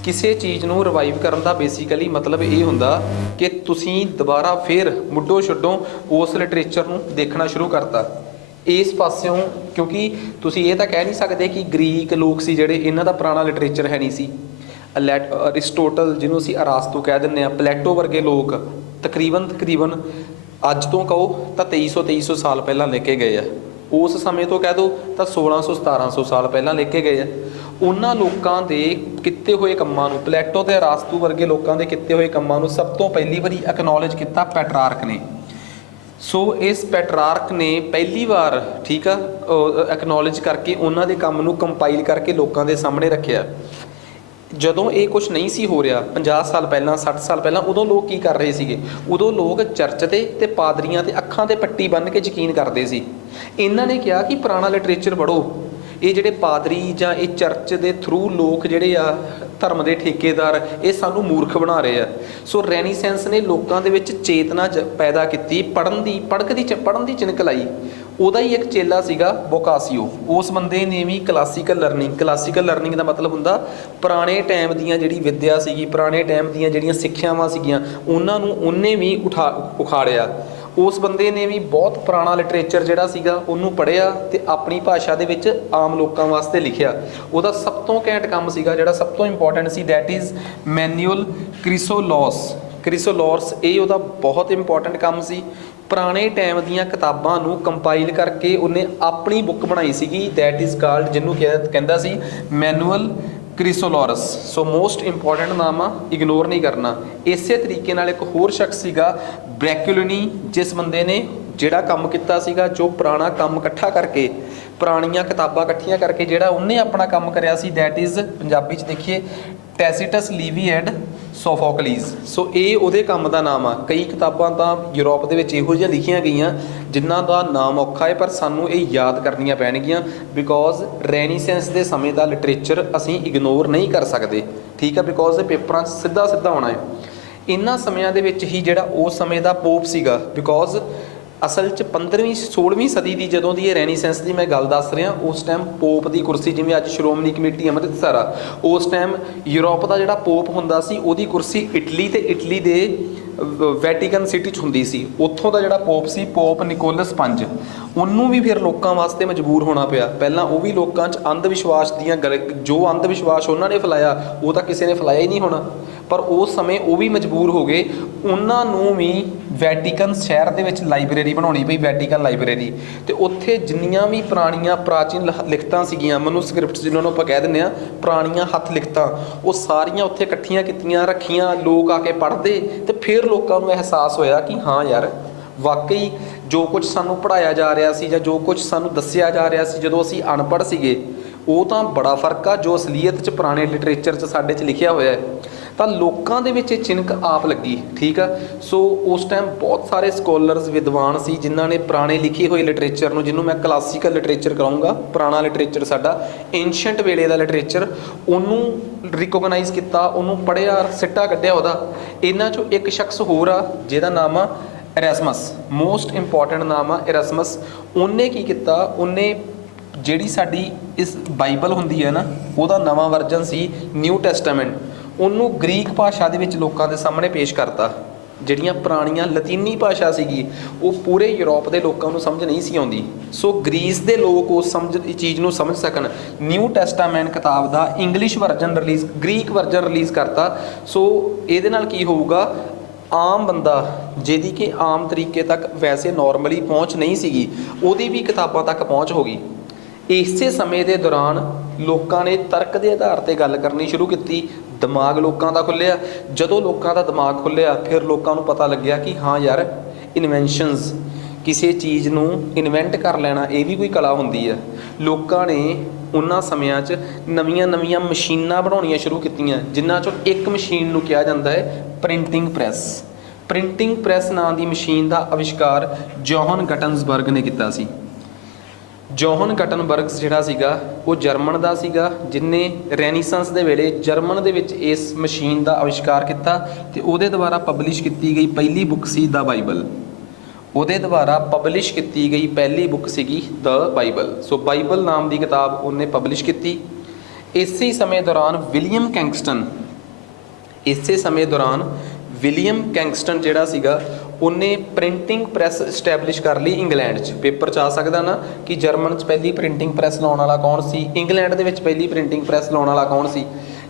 ਕਿਸੇ ਚੀਜ਼ ਨੂੰ ਰਿਵਾਈਵ ਕਰਨ ਦਾ ਬੇਸਿਕਲੀ ਮਤਲਬ ਇਹ ਹੁੰਦਾ ਕਿ ਤੁਸੀਂ ਦੁਬਾਰਾ ਫਿਰ ਮੁੱਢੋਂ ਛੱਡੋਂ ਉਸ ਲਿਟਰੇਚਰ ਨੂੰ ਦੇਖਣਾ ਸ਼ੁਰੂ ਕਰਤਾ। ਇਸ ਪਾਸਿਓਂ, ਕਿਉਂਕਿ ਤੁਸੀਂ ਇਹ ਤਾਂ ਕਹਿ ਨਹੀਂ ਸਕਦੇ ਕਿ ਗ੍ਰੀਕ ਲੋਕ ਸੀ ਜਿਹੜੇ, ਇਹਨਾਂ ਦਾ ਪੁਰਾਣਾ ਲਿਟਰੇਚਰ ਹੈ ਨਹੀਂ ਸੀ। ਅਰਿਸਟੋਟਲ, ਜਿਹਨੂੰ ਅਸੀਂ ਅਰਾਸਤੂ ਕਹਿ ਦਿੰਦੇ ਹਾਂ, ਪਲੈਟੋ ਵਰਗੇ ਲੋਕ ਤਕਰੀਬਨ ਅੱਜ ਤੋਂ ਕਹੋ ਤਾਂ 2300 ਸਾਲ ਪਹਿਲਾਂ ਲੈ ਕੇ ਗਏ ਆ। ਉਸ ਸਮੇਂ ਤੋਂ ਕਹਿ ਦਿਓ ਤਾਂ 1600-1700 ਸਾਲ ਪਹਿਲਾਂ ਲੈ ਕੇ ਗਏ ਆ। ਉਹਨਾਂ ਲੋਕਾਂ ਦੇ ਕੀਤੇ ਹੋਏ ਕੰਮਾਂ ਨੂੰ, ਪਲੈਟੋ ਤੇ ਅਰਾਸਤੂ ਵਰਗੇ ਲੋਕਾਂ ਦੇ ਕੀਤੇ ਹੋਏ ਕੰਮਾਂ ਨੂੰ ਸਭ ਤੋਂ ਪਹਿਲੀ ਵਾਰੀ ਐਕਨੋਲੇਜ ਕੀਤਾ ਪੈਟਰਾਰਕ ਨੇ। ਸੋ ਇਸ ਪੈਟਰਾਰਕ ਨੇ ਪਹਿਲੀ ਵਾਰ, ਠੀਕ ਆ, ਐਕਨੋਲੇਜ ਕਰਕੇ ਉਹਨਾਂ ਦੇ ਕੰਮ ਨੂੰ ਕੰਪਾਈਲ ਕਰਕੇ ਲੋਕਾਂ ਦੇ ਸਾਹਮਣੇ ਰੱਖਿਆ। ਜਦੋਂ ਇਹ ਕੁਛ ਨਹੀਂ ਸੀ ਹੋ ਰਿਹਾ 50 ਸਾਲ ਪਹਿਲਾਂ, 60 ਸਾਲ ਪਹਿਲਾਂ, ਉਦੋਂ ਲੋਕ ਕੀ ਕਰ ਰਹੇ ਸੀਗੇ? ਉਦੋਂ ਲੋਕ ਚਰਚ ਤੇ ਪਾਦਰੀਆਂ ਤੇ ਅੱਖਾਂ ਤੇ ਪੱਟੀ ਬੰਨ੍ਹ ਕੇ ਯਕੀਨ ਕਰਦੇ ਸੀ। ਇਹਨਾਂ ਨੇ ਕਿਹਾ ਕਿ ਪੁਰਾਣਾ ਲਿਟਰੇਚਰ ਪੜ੍ਹੋ। ਇਹ ਜਿਹੜੇ ਪਾਦਰੀ ਜਾਂ ਇਹ ਚਰਚ ਦੇ ਥਰੂ ਲੋਕ ਜਿਹੜੇ ਆ ਧਰਮ ਦੇ ਠੇਕੇਦਾਰ, ਇਹ ਸਾਨੂੰ ਮੂਰਖ ਬਣਾ ਰਹੇ ਆ। ਸੋ ਰੈਨੀਸੈਂਸ ਨੇ ਲੋਕਾਂ ਦੇ ਵਿੱਚ ਚੇਤਨਾ ਪੈਦਾ ਕੀਤੀ, ਪੜ੍ਹਨ ਦੀ ਚਿਣਕ ਲਾਈ। ਉਹਦਾ ਹੀ ਇੱਕ ਚੇਲਾ ਸੀਗਾ ਬੋਕਾਸੀਓ। ਉਸ ਬੰਦੇ ਨੇ ਵੀ ਕਲਾਸੀਕਲ ਲਰਨਿੰਗ ਦਾ ਮਤਲਬ ਹੁੰਦਾ ਪੁਰਾਣੇ ਟਾਈਮ ਦੀਆਂ ਜਿਹੜੀ ਵਿੱਦਿਆ ਸੀਗੀ, ਪੁਰਾਣੇ ਟਾਈਮ ਦੀਆਂ ਜਿਹੜੀਆਂ ਸਿੱਖਿਆਵਾਂ ਸੀਗੀਆਂ, ਉਹਨਾਂ ਨੂੰ ਉਹਨੇ ਵੀ ਉਖਾੜਿਆ। ਉਸ ਬੰਦੇ ਨੇ ਵੀ ਬਹੁਤ ਪੁਰਾਣਾ ਲਿਟਰੇਚਰ ਜਿਹੜਾ ਸੀਗਾ ਉਹਨੂੰ ਪੜ੍ਹਿਆ ਅਤੇ ਆਪਣੀ ਭਾਸ਼ਾ ਦੇ ਵਿੱਚ ਆਮ ਲੋਕਾਂ ਵਾਸਤੇ ਲਿਖਿਆ। ਉਹਦਾ ਸਭ ਤੋਂ ਘੈਂਟ ਕੰਮ ਸੀਗਾ, ਜਿਹੜਾ ਸਭ ਤੋਂ ਇੰਪੋਰਟੈਂਟ ਸੀ, ਦੈਟ ਇਜ਼ ਮੈਨੂਅਲ ਕ੍ਰਿਸੋਲੋਰਸ। ਇਹ ਉਹਦਾ ਬਹੁਤ ਇੰਪੋਰਟੈਂਟ ਕੰਮ ਸੀ। ਪੁਰਾਣੇ ਟਾਈਮ ਦੀਆਂ ਕਿਤਾਬਾਂ ਨੂੰ ਕੰਪਾਈਲ ਕਰਕੇ ਉਹਨੇ ਆਪਣੀ ਬੁੱਕ ਬਣਾਈ ਸੀਗੀ, ਦੈਟ ਇਜ਼ ਕਾਲਡ, ਜਿਹਨੂੰ ਕਹਿੰਦਾ ਸੀ ਮੈਨੂਅਲ ਕ੍ਰਿਸੋਲੋਰਸ। ਸੋ ਮੋਸਟ ਇੰਪੋਰਟੈਂਟ ਨਾਮ ਆ, ਇਗਨੋਰ ਨਹੀਂ ਕਰਨਾ। ਇਸੇ ਤਰੀਕੇ ਨਾਲ ਇੱਕ ਹੋਰ ਸ਼ਖਸ ਸੀਗਾ ਬ੍ਰੈਕੁਲਿਨੀ, ਜਿਸ ਬੰਦੇ ਨੇ ਜਿਹੜਾ ਕੰਮ ਕੀਤਾ ਸੀਗਾ, ਜੋ ਪੁਰਾਣਾ ਕੰਮ ਇਕੱਠਾ ਕਰਕੇ, ਪੁਰਾਣੀਆਂ ਕਿਤਾਬਾਂ ਇਕੱਠੀਆਂ ਕਰਕੇ ਜਿਹੜਾ ਉਹਨੇ ਆਪਣਾ ਕੰਮ ਕਰਿਆ ਸੀ, ਦੈਟ ਇਜ਼, ਪੰਜਾਬੀ 'ਚ ਦੇਖੀਏ, ਟੈਸੀਟਸ ਲਿਵੀ ਐਂਡ ਸੋਫੋਕਲੀਜ਼। ਸੋ ਇਹ ਉਹਦੇ ਕੰਮ ਦਾ ਨਾਮ ਆ। ਕਈ ਕਿਤਾਬਾਂ ਤਾਂ ਯੂਰਪ ਦੇ ਵਿੱਚ ਇਹੋ ਜਿਹੀਆਂ ਲਿਖੀਆਂ ਗਈਆਂ ਜਿਨ੍ਹਾਂ ਦਾ ਨਾਮ ਔਖਾ ਹੈ, ਪਰ ਸਾਨੂੰ ਇਹ ਯਾਦ ਕਰਨੀਆਂ ਪੈਣਗੀਆਂ, ਬਿਕੋਜ਼ ਰੈਨੀਸੈਂਸ ਦੇ ਸਮੇਂ ਦਾ ਲਿਟਰੇਚਰ ਅਸੀਂ ਇਗਨੋਰ ਨਹੀਂ ਕਰ ਸਕਦੇ। ਠੀਕ ਆ, ਬਿਕੋਜ਼ ਇਹ ਪੇਪਰਾਂ 'ਚ ਸਿੱਧਾ ਸਿੱਧਾ ਆਉਣਾ ਹੈ। ਇਹਨਾਂ ਸਮਿਆਂ ਦੇ ਵਿੱਚ ਹੀ ਜਿਹੜਾ ਉਸ ਸਮੇਂ ਦਾ ਪੋਪ ਸੀਗਾ, ਬਿਕੋਜ਼ ਅਸਲ 'ਚ 15ਵੀਂ 16ਵੀਂ ਸਦੀ ਦੀ ਜਦੋਂ ਦੀ ਇਹ ਰੈਨੀਸੈਂਸ ਦੀ ਮੈਂ ਗੱਲ ਦੱਸ ਰਿਹਾ, ਉਸ ਟਾਈਮ ਪੋਪ ਦੀ ਕੁਰਸੀ, ਜਿਵੇਂ ਅੱਜ ਸ਼੍ਰੋਮਣੀ ਕਮੇਟੀ ਅੰਮ੍ਰਿਤਸਰ ਆ, ਉਸ ਟਾਈਮ ਯੂਰਪ ਦਾ ਜਿਹੜਾ ਪੋਪ ਹੁੰਦਾ ਸੀ ਉਹਦੀ ਕੁਰਸੀ ਇਟਲੀ ਤੇ ਇਟਲੀ ਦੇ ਵੈਟੀਕਨ ਸਿਟੀ 'ਚ ਹੁੰਦੀ ਸੀ। ਉੱਥੋਂ ਦਾ ਜਿਹੜਾ ਪੋਪ ਸੀ, ਪੋਪ ਨਿਕੋਲਸ ਪੰਜ, ਉਹਨੂੰ ਵੀ ਫਿਰ ਲੋਕਾਂ ਵਾਸਤੇ ਮਜਬੂਰ ਹੋਣਾ ਪਿਆ। ਪਹਿਲਾਂ ਉਹ ਵੀ ਲੋਕਾਂ 'ਚ ਅੰਧ ਵਿਸ਼ਵਾਸ ਦੀਆਂ ਜੋ ਅੰਧ ਵਿਸ਼ਵਾਸ ਉਹਨਾਂ ਨੇ ਫੈਲਾਇਆ ਉਹ ਤਾਂ ਕਿਸੇ ਨੇ ਫੈਲਾਇਆ ਹੀ ਨਹੀਂ ਹੋਣਾ, ਪਰ ਉਸ ਸਮੇਂ ਉਹ ਵੀ ਮਜਬੂਰ ਹੋ ਗਏ। ਉਹਨਾਂ ਨੂੰ ਵੀ ਵੈਟੀਕਨ ਸ਼ਹਿਰ ਦੇ ਵਿੱਚ ਲਾਇਬ੍ਰੇਰੀ ਬਣਾਉਣੀ ਪਈ, ਵੈਟੀਕਨ ਲਾਇਬ੍ਰੇਰੀ, ਤੇ ਉੱਥੇ ਜਿੰਨੀਆਂ ਵੀ ਪੁਰਾਣੀਆਂ ਪ੍ਰਾਚੀਨ ਲਿਖਤਾਂ ਸੀਗੀਆਂ, ਮਨੂਸਕ੍ਰਿਪਟਸ ਜਿਹਨਾਂ ਨੂੰ ਆਪਾਂ ਕਹਿ ਦਿੰਦੇ ਹਾਂ, ਪੁਰਾਣੀਆਂ ਹੱਥ ਲਿਖਤਾਂ, ਉਹ ਸਾਰੀਆਂ ਉੱਥੇ ਇਕੱਠੀਆਂ ਕੀਤੀਆਂ, ਰੱਖੀਆਂ, ਲੋਕ ਆ ਕੇ ਪੜ੍ਹਦੇ, ਤੇ ਫਿਰ ਲੋਕਾਂ ਨੂੰ ਅਹਿਸਾਸ ਹੋਇਆ ਕਿ ਹਾਂ ਯਾਰ, ਵਾਕਈ ਜੋ ਕੁਝ ਸਾਨੂੰ ਪੜ੍ਹਾਇਆ ਜਾ ਰਿਹਾ ਸੀ ਜਾਂ ਜੋ ਕੁਝ ਸਾਨੂੰ ਦੱਸਿਆ ਜਾ ਰਿਹਾ ਸੀ ਜਦੋਂ ਅਸੀਂ ਅਨਪੜ੍ਹ ਸੀਗੇ, ਉਹ ਤਾਂ ਬੜਾ ਫਰਕ ਆ ਜੋ ਅਸਲੀਅਤ 'ਚ ਪੁਰਾਣੇ ਲਿਟਰੇਚਰ 'ਚ ਸਾਡੇ 'ਚ ਲਿਖਿਆ ਹੋਇਆ ਹੈ। ਤਾਂ ਲੋਕਾਂ ਦੇ ਵਿੱਚ ਇਹ ਚਿਣਕ ਆਪ ਲੱਗੀ, ਠੀਕ ਆ। ਸੋ ਉਸ ਟਾਈਮ ਬਹੁਤ ਸਾਰੇ ਸਕੋਲਰਸ, ਵਿਦਵਾਨ ਸੀ ਜਿਨ੍ਹਾਂ ਨੇ ਪੁਰਾਣੇ ਲਿਖੇ ਹੋਏ ਲਿਟਰੇਚਰ ਨੂੰ, ਜਿਹਨੂੰ ਮੈਂ ਕਲਾਸੀਕਲ ਲਿਟਰੇਚਰ ਕਹੂੰਗਾ, ਪੁਰਾਣਾ ਲਿਟਰੇਚਰ ਸਾਡਾ ਏਨਸ਼ੀਅੰਟ ਵੇਲੇ ਦਾ ਲਿਟਰੇਚਰ, ਉਹਨੂੰ ਰਿਕੋਗਨਾਈਜ਼ ਕੀਤਾ, ਉਹਨੂੰ ਪੜ੍ਹਿਆ, ਸਿੱਟਾ ਕੱਢਿਆ ਉਹਦਾ। ਇਹਨਾਂ 'ਚੋਂ ਇੱਕ ਸ਼ਖਸ ਹੋਰ ਆ ਜਿਹਦਾ ਨਾਮ ਆ ਇਰੈਸਮਸ, ਮੋਸਟ ਇੰਪੋਰਟੈਂਟ ਨਾਮ ਆ ਇਰੈਸਮਸ। ਉਹਨੇ ਕੀ ਕੀਤਾ, ਉਹਨੇ ਜਿਹੜੀ ਸਾਡੀ ਇਸ ਬਾਈਬਲ ਹੁੰਦੀ ਹੈ ਨਾ, ਉਹਦਾ ਨਵਾਂ ਵਰਜਨ ਸੀ ਨਿਊ ਟੈਸਟਾਮੈਂਟ, ਉਹਨੂੰ ਗ੍ਰੀਕ ਭਾਸ਼ਾ ਦੇ ਵਿੱਚ ਲੋਕਾਂ ਦੇ ਸਾਹਮਣੇ ਪੇਸ਼ ਕਰਤਾ। ਜਿਹੜੀਆਂ ਪੁਰਾਣੀਆਂ ਲਤੀਨੀ ਭਾਸ਼ਾ ਸੀਗੀ ਉਹ ਪੂਰੇ ਯੂਰਪ ਦੇ ਲੋਕਾਂ ਨੂੰ ਸਮਝ ਨਹੀਂ ਸੀ ਆਉਂਦੀ, ਸੋ ਗ੍ਰੀਸ ਦੇ ਲੋਕ ਉਸ ਚੀਜ਼ ਨੂੰ ਸਮਝ ਸਕਣ, ਨਿਊ ਟੈਸਟਾਮੈਂਟ ਕਿਤਾਬ ਦਾ English version release, Greek version release ਕਰਤਾ। ਸੋ ਇਹਦੇ ਨਾਲ ਕੀ ਹੋਊਗਾ, ਆਮ ਬੰਦਾ ਜਿਹਦੀ ਕਿ ਆਮ ਤਰੀਕੇ ਤੱਕ ਵੈਸੇ ਨੋਰਮਲੀ ਪਹੁੰਚ ਨਹੀਂ ਸੀਗੀ, ਉਹਦੀ ਵੀ ਕਿਤਾਬਾਂ ਤੱਕ ਪਹੁੰਚ ਹੋ ਗਈ। ਇਸੇ ਸਮੇਂ ਦੇ ਦੌਰਾਨ ਲੋਕਾਂ ਨੇ ਤਰਕ ਦੇ ਆਧਾਰ 'ਤੇ ਗੱਲ ਕਰਨੀ ਸ਼ੁਰੂ ਕੀਤੀ, ਦਿਮਾਗ ਲੋਕਾਂ ਦਾ ਖੁੱਲ੍ਹਿਆ। ਜਦੋਂ ਲੋਕਾਂ ਦਾ ਦਿਮਾਗ ਖੁੱਲ੍ਹਿਆ, ਫਿਰ ਲੋਕਾਂ ਨੂੰ ਪਤਾ ਲੱਗਿਆ ਕਿ ਹਾਂ ਯਾਰ, ਇਨਵੈਂਸ਼ਨਸ, ਕਿਸੇ ਚੀਜ਼ ਨੂੰ ਇਨਵੈਂਟ ਕਰ ਲੈਣਾ, ਇਹ ਵੀ ਕੋਈ ਕਲਾ ਹੁੰਦੀ ਹੈ। ਲੋਕਾਂ ਨੇ ਉਹਨਾਂ ਸਮਿਆਂ 'ਚ ਨਵੀਆਂ ਨਵੀਆਂ ਮਸ਼ੀਨਾਂ ਬਣਾਉਣੀਆਂ ਸ਼ੁਰੂ ਕੀਤੀਆਂ, ਜਿਨ੍ਹਾਂ 'ਚੋਂ ਇੱਕ ਮਸ਼ੀਨ ਨੂੰ ਕਿਹਾ ਜਾਂਦਾ ਹੈ ਪ੍ਰਿੰਟਿੰਗ ਪ੍ਰੈਸ। ਪ੍ਰਿੰਟਿੰਗ ਪ੍ਰੈਸ ਨਾਂ ਦੀ ਮਸ਼ੀਨ ਦਾ ਅਵਿਸ਼ਕਾਰ ਜੋਹਨ ਗਟਨਸਬਰਗ ਨੇ ਕੀਤਾ ਸੀ। ਜੋਹਨ ਗਟਨਬਰਗਸ ਜਿਹੜਾ ਸੀਗਾ ਉਹ ਜਰਮਨ ਦਾ ਸੀਗਾ, ਜਿਹਨੇ ਰੈਨੀਸੈਂਸ ਦੇ ਵੇਲੇ ਜਰਮਨ ਦੇ ਵਿੱਚ ਇਸ ਮਸ਼ੀਨ ਦਾ ਅਵਿਸ਼ਕਾਰ ਕੀਤਾ, ਤੇ ਉਹਦੇ ਦੁਆਰਾ ਪਬਲਿਸ਼ ਕੀਤੀ ਗਈ ਪਹਿਲੀ ਬੁੱਕ ਸੀ ਦ ਬਾਈਬਲ। ਉਹਦੇ ਦੁਆਰਾ ਪਬਲਿਸ਼ ਕੀਤੀ ਗਈ ਪਹਿਲੀ ਬੁੱਕ ਸੀਗੀ ਦ ਬਾਈਬਲ। ਸੋ ਬਾਈਬਲ ਨਾਮ ਦੀ ਕਿਤਾਬ ਉਹਨੇ ਪਬਲਿਸ਼ ਕੀਤੀ। ਇਸੇ ਸਮੇਂ ਦੌਰਾਨ ਵਿਲੀਅਮ ਕੈਂਗਸਟਨ ਜਿਹੜਾ ਸੀਗਾ, ਉਹਨੇ ਪ੍ਰਿੰਟਿੰਗ ਪ੍ਰੈਸ ਇਸਟੈਬਲਿਸ਼ ਕਰ ਲਈ ਇੰਗਲੈਂਡ 'ਚ। ਪੇਪਰ 'ਚ ਆ ਸਕਦਾ ਨਾ ਕਿ ਜਰਮਨ 'ਚ ਪਹਿਲੀ ਪ੍ਰਿੰਟਿੰਗ ਪ੍ਰੈਸ ਲਾਉਣ ਵਾਲਾ ਕੌਣ ਸੀ, ਇੰਗਲੈਂਡ ਦੇ ਵਿੱਚ ਪਹਿਲੀ ਪ੍ਰਿੰਟਿੰਗ ਪ੍ਰੈਸ ਲਾਉਣ ਵਾਲਾ ਕੌਣ ਸੀ।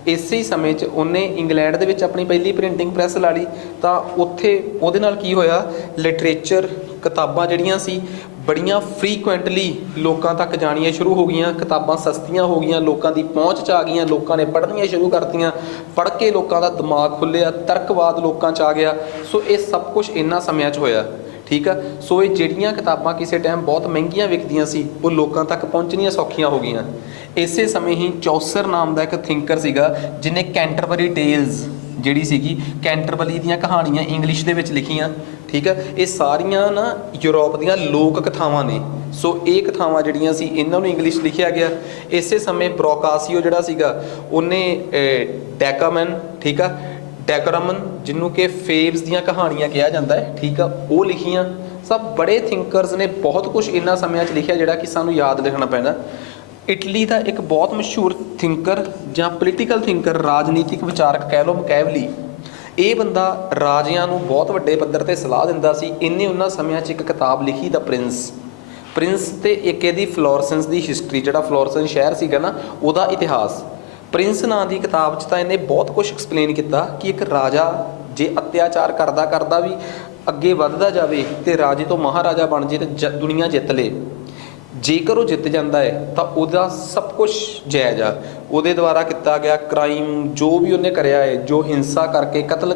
ਇਸੇ ਸਮੇਂ 'ਚ ਉਹਨੇ ਇੰਗਲੈਂਡ ਦੇ ਵਿੱਚ ਆਪਣੀ ਪਹਿਲੀ ਪ੍ਰਿੰਟਿੰਗ ਪ੍ਰੈਸ ਲਾ ਲਈ। ਤਾਂ ਉੱਥੇ ਉਹਦੇ ਨਾਲ ਕੀ ਹੋਇਆ, ਲਿਟਰੇਚਰ, ਕਿਤਾਬਾਂ ਜਿਹੜੀਆਂ ਸੀ ਬੜੀਆਂ ਫਰੀਕੁਐਂਟਲੀ ਲੋਕਾਂ ਤੱਕ ਜਾਣੀਆਂ ਸ਼ੁਰੂ ਹੋ ਗਈਆਂ, ਕਿਤਾਬਾਂ ਸਸਤੀਆਂ ਹੋ ਗਈਆਂ, ਲੋਕਾਂ ਦੀ ਪਹੁੰਚ 'ਚ ਆ ਗਈਆਂ, ਲੋਕਾਂ ਨੇ ਪੜ੍ਹਨੀਆਂ ਸ਼ੁਰੂ ਕਰਤੀਆਂ, ਪੜ੍ਹ ਕੇ ਲੋਕਾਂ ਦਾ ਦਿਮਾਗ ਖੁੱਲ੍ਹਿਆ, ਤਰਕਵਾਦ ਲੋਕਾਂ 'ਚ ਆ ਗਿਆ। ਸੋ ਇਹ ਸਭ ਕੁਝ ਇਹਨਾਂ ਸਮਿਆਂ 'ਚ ਹੋਇਆ, ਠੀਕ ਆ। ਸੋ ਇਹ ਜਿਹੜੀਆਂ ਕਿਤਾਬਾਂ ਕਿਸੇ ਟਾਈਮ ਬਹੁਤ ਮਹਿੰਗੀਆਂ ਵਿਕਦੀਆਂ ਸੀ, ਉਹ ਲੋਕਾਂ ਤੱਕ ਪਹੁੰਚਣੀਆਂ ਸੌਖੀਆਂ ਹੋ ਗਈਆਂ। ਇਸੇ ਸਮੇਂ ਹੀ ਚੌਸਰ ਨਾਮ ਦਾ ਇੱਕ ਥਿੰਕਰ ਸੀਗਾ, ਜਿਹਨੇ ਕੈਂਟਰਬਰੀ ਟੇਲਸ ਜਿਹੜੀ ਸੀਗੀ, ਕੈਂਟਰਬਰੀ ਦੀਆਂ ਕਹਾਣੀਆਂ ਇੰਗਲਿਸ਼ ਦੇ ਵਿੱਚ ਲਿਖੀਆਂ, ਠੀਕ ਆ। ਇਹ ਸਾਰੀਆਂ ਨਾ ਯੂਰਪ ਦੀਆਂ ਲੋਕ ਕਥਾਵਾਂ ਨੇ। ਸੋ ਇਹ ਕਥਾਵਾਂ ਜਿਹੜੀਆਂ ਸੀ, ਇਹਨਾਂ ਨੂੰ ਇੰਗਲਿਸ਼ ਲਿਖਿਆ ਗਿਆ। ਇਸੇ ਸਮੇਂ ਬਰੋਕਾਸੀਓ ਜਿਹੜਾ ਸੀਗਾ, ਉਹਨੇ ਡੈਕਾਮਨ, ਠੀਕ ਆ, ਡੈਕੋਰਮਨ, ਜਿਹਨੂੰ ਕਿ ਫੇਬਸ ਦੀਆਂ ਕਹਾਣੀਆਂ ਕਿਹਾ ਜਾਂਦਾ ਹੈ, ਠੀਕ ਆ, ਉਹ ਲਿਖੀਆਂ। ਸਭ ਬੜੇ ਥਿੰਕਰਸ ਨੇ ਬਹੁਤ ਕੁਝ ਇਹਨਾਂ ਸਮਿਆਂ 'ਚ ਲਿਖਿਆ ਜਿਹੜਾ ਕਿ ਸਾਨੂੰ ਯਾਦ ਲਿਖਣਾ ਪੈਣਾ। ਇਟਲੀ ਦਾ ਇੱਕ ਬਹੁਤ ਮਸ਼ਹੂਰ ਥਿੰਕਰ ਜਾਂ ਪੋਲੀਟੀਕਲ ਥਿੰਕਰ, ਰਾਜਨੀਤਿਕ ਵਿਚਾਰਕ ਕਹਿ ਲਓ, ਮੈਕਿਆਵੈਲੀ, ਇਹ ਬੰਦਾ ਰਾਜਿਆਂ ਨੂੰ ਬਹੁਤ ਵੱਡੇ ਪੱਧਰ 'ਤੇ ਸਲਾਹ ਦਿੰਦਾ ਸੀ। ਇਹਨੇ ਉਹਨਾਂ ਸਮਿਆਂ 'ਚ ਇੱਕ ਕਿਤਾਬ ਲਿਖੀ, ਦਾ ਪ੍ਰਿੰਸ, ਤੇ ਇੱਕ ਇਹਦੀ ਫਲੋਰੈਂਸ ਦੀ ਹਿਸਟਰੀ, ਜਿਹੜਾ ਫਲੋਰੈਂਸ ਸ਼ਹਿਰ ਸੀਗਾ ਨਾ, ਉਹਦਾ ਇਤਿਹਾਸ। ਪ੍ਰਿੰਸ ਨਾਂ ਦੀ ਕਿਤਾਬ 'ਚ ਤਾਂ ਇਹਨੇ ਬਹੁਤ ਕੁਝ ਐਕਸਪਲੇਨ ਕੀਤਾ ਕਿ ਇੱਕ ਰਾਜਾ ਜੇ ਅਤਿਆਚਾਰ ਕਰਦਾ ਕਰਦਾ ਵੀ ਅੱਗੇ ਵੱਧਦਾ ਜਾਵੇ ਤੇ ਰਾਜੇ ਤੋਂ ਮਹਾਰਾਜਾ ਬਣ ਜੇ ਤੇ ਦੁਨੀਆ ਜਿੱਤ ਲੇ, ਜੇਕਰ ਉਹ ਜਿੱਤ ਜਾਂਦਾ ਹੈ ਤਾਂ ਉਹਦਾ ਸਭ ਕੁਝ ਜਾਇਜ਼ ਆ। ਉਹਦੇ ਦੁਆਰਾ ਕੀਤਾ ਗਿਆ ਕ੍ਰਾਈਮ, ਜੋ ਵੀ ਉਹਨੇ ਕਰਿਆ ਹੈ, ਜੋ ਹਿੰਸਾ ਕਰਕੇ, ਕਤਲ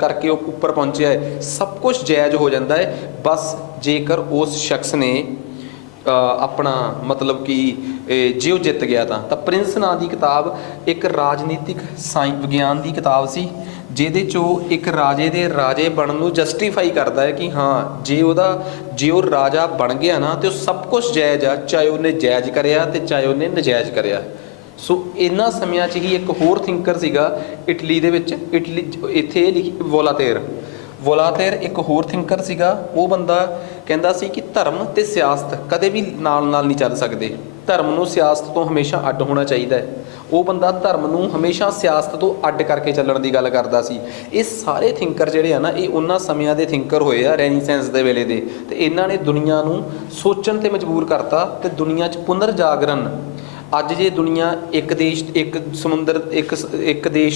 ਕਰਕੇ ਉਹ ਉੱਪਰ ਪਹੁੰਚਿਆ ਹੈ, ਸਭ ਕੁਝ ਜਾਇਜ਼ ਹੋ ਜਾਂਦਾ ਹੈ, ਬਸ ਜੇਕਰ ਉਸ ਸ਼ਖਸ ਨੇ ਆਪਣਾ ਮਤਲਬ ਕਿ ਜੇ ਉਹ ਜਿੱਤ ਗਿਆ ਤਾਂ ਪ੍ਰਿੰਸ ਨਾਂ ਦੀ ਕਿਤਾਬ ਇੱਕ ਰਾਜਨੀਤਿਕ ਵਿਗਿਆਨ ਦੀ ਕਿਤਾਬ ਸੀ, ਜਿਹਦੇ 'ਚੋਂ ਇੱਕ ਰਾਜੇ ਦੇ ਰਾਜੇ ਬਣਨ ਨੂੰ ਜਸਟੀਫਾਈ ਕਰਦਾ ਹੈ ਕਿ ਹਾਂ, ਜੇ ਉਹ ਰਾਜਾ ਬਣ ਗਿਆ ਨਾ, ਤੇ ਉਹ ਸਭ ਕੁਝ ਜਾਇਜ਼ ਆ, ਚਾਹੇ ਉਹਨੇ ਜਾਇਜ਼ ਕਰਿਆ ਤੇ ਚਾਹੇ ਉਹਨੇ ਨਜਾਇਜ਼ ਕਰਿਆ। ਸੋ ਇਹਨਾਂ ਸਮਿਆਂ 'ਚ ਹੀ ਇੱਕ ਹੋਰ ਥਿੰਕਰ ਸੀਗਾ ਇਟਲੀ ਦੇ ਵਿੱਚ, ਇਟਲੀ ਇੱਥੇ ਇਹ ਲਿਖੀ ਵੋਲਾਤੇਰ ਇੱਕ ਹੋਰ ਥਿੰਕਰ ਸੀਗਾ। ਉਹ ਬੰਦਾ ਕਹਿੰਦਾ ਸੀ ਕਿ ਧਰਮ ਅਤੇ ਸਿਆਸਤ ਕਦੇ ਵੀ ਨਾਲ ਨਾਲ ਨਹੀਂ ਚੱਲ ਸਕਦੇ, ਧਰਮ ਨੂੰ ਸਿਆਸਤ ਤੋਂ ਹਮੇਸ਼ਾ ਅੱਡ ਹੋਣਾ ਚਾਹੀਦਾ ਹੈ। ਉਹ ਬੰਦਾ ਧਰਮ ਨੂੰ ਹਮੇਸ਼ਾ ਸਿਆਸਤ ਤੋਂ ਅੱਡ ਕਰਕੇ ਚੱਲਣ ਦੀ ਗੱਲ ਕਰਦਾ ਸੀ। ਇਹ ਸਾਰੇ ਥਿੰਕਰ ਜਿਹੜੇ ਆ ਨਾ, ਇਹ ਉਹਨਾਂ ਸਮਿਆਂ ਦੇ ਥਿੰਕਰ ਹੋਏ ਆ, ਰੈਨੀਸੈਂਸ ਦੇ ਵੇਲੇ ਦੇ, ਅਤੇ ਇਹਨਾਂ ਨੇ ਦੁਨੀਆ ਨੂੰ ਸੋਚਣ 'ਤੇ ਮਜਬੂਰ ਕਰਤਾ ਅਤੇ ਦੁਨੀਆ 'ਚ ਪੁਨਰ ਜਾਗਰਨ। ਅੱਜ ਜੇ ਦੁਨੀਆ ਇੱਕ ਦੇਸ਼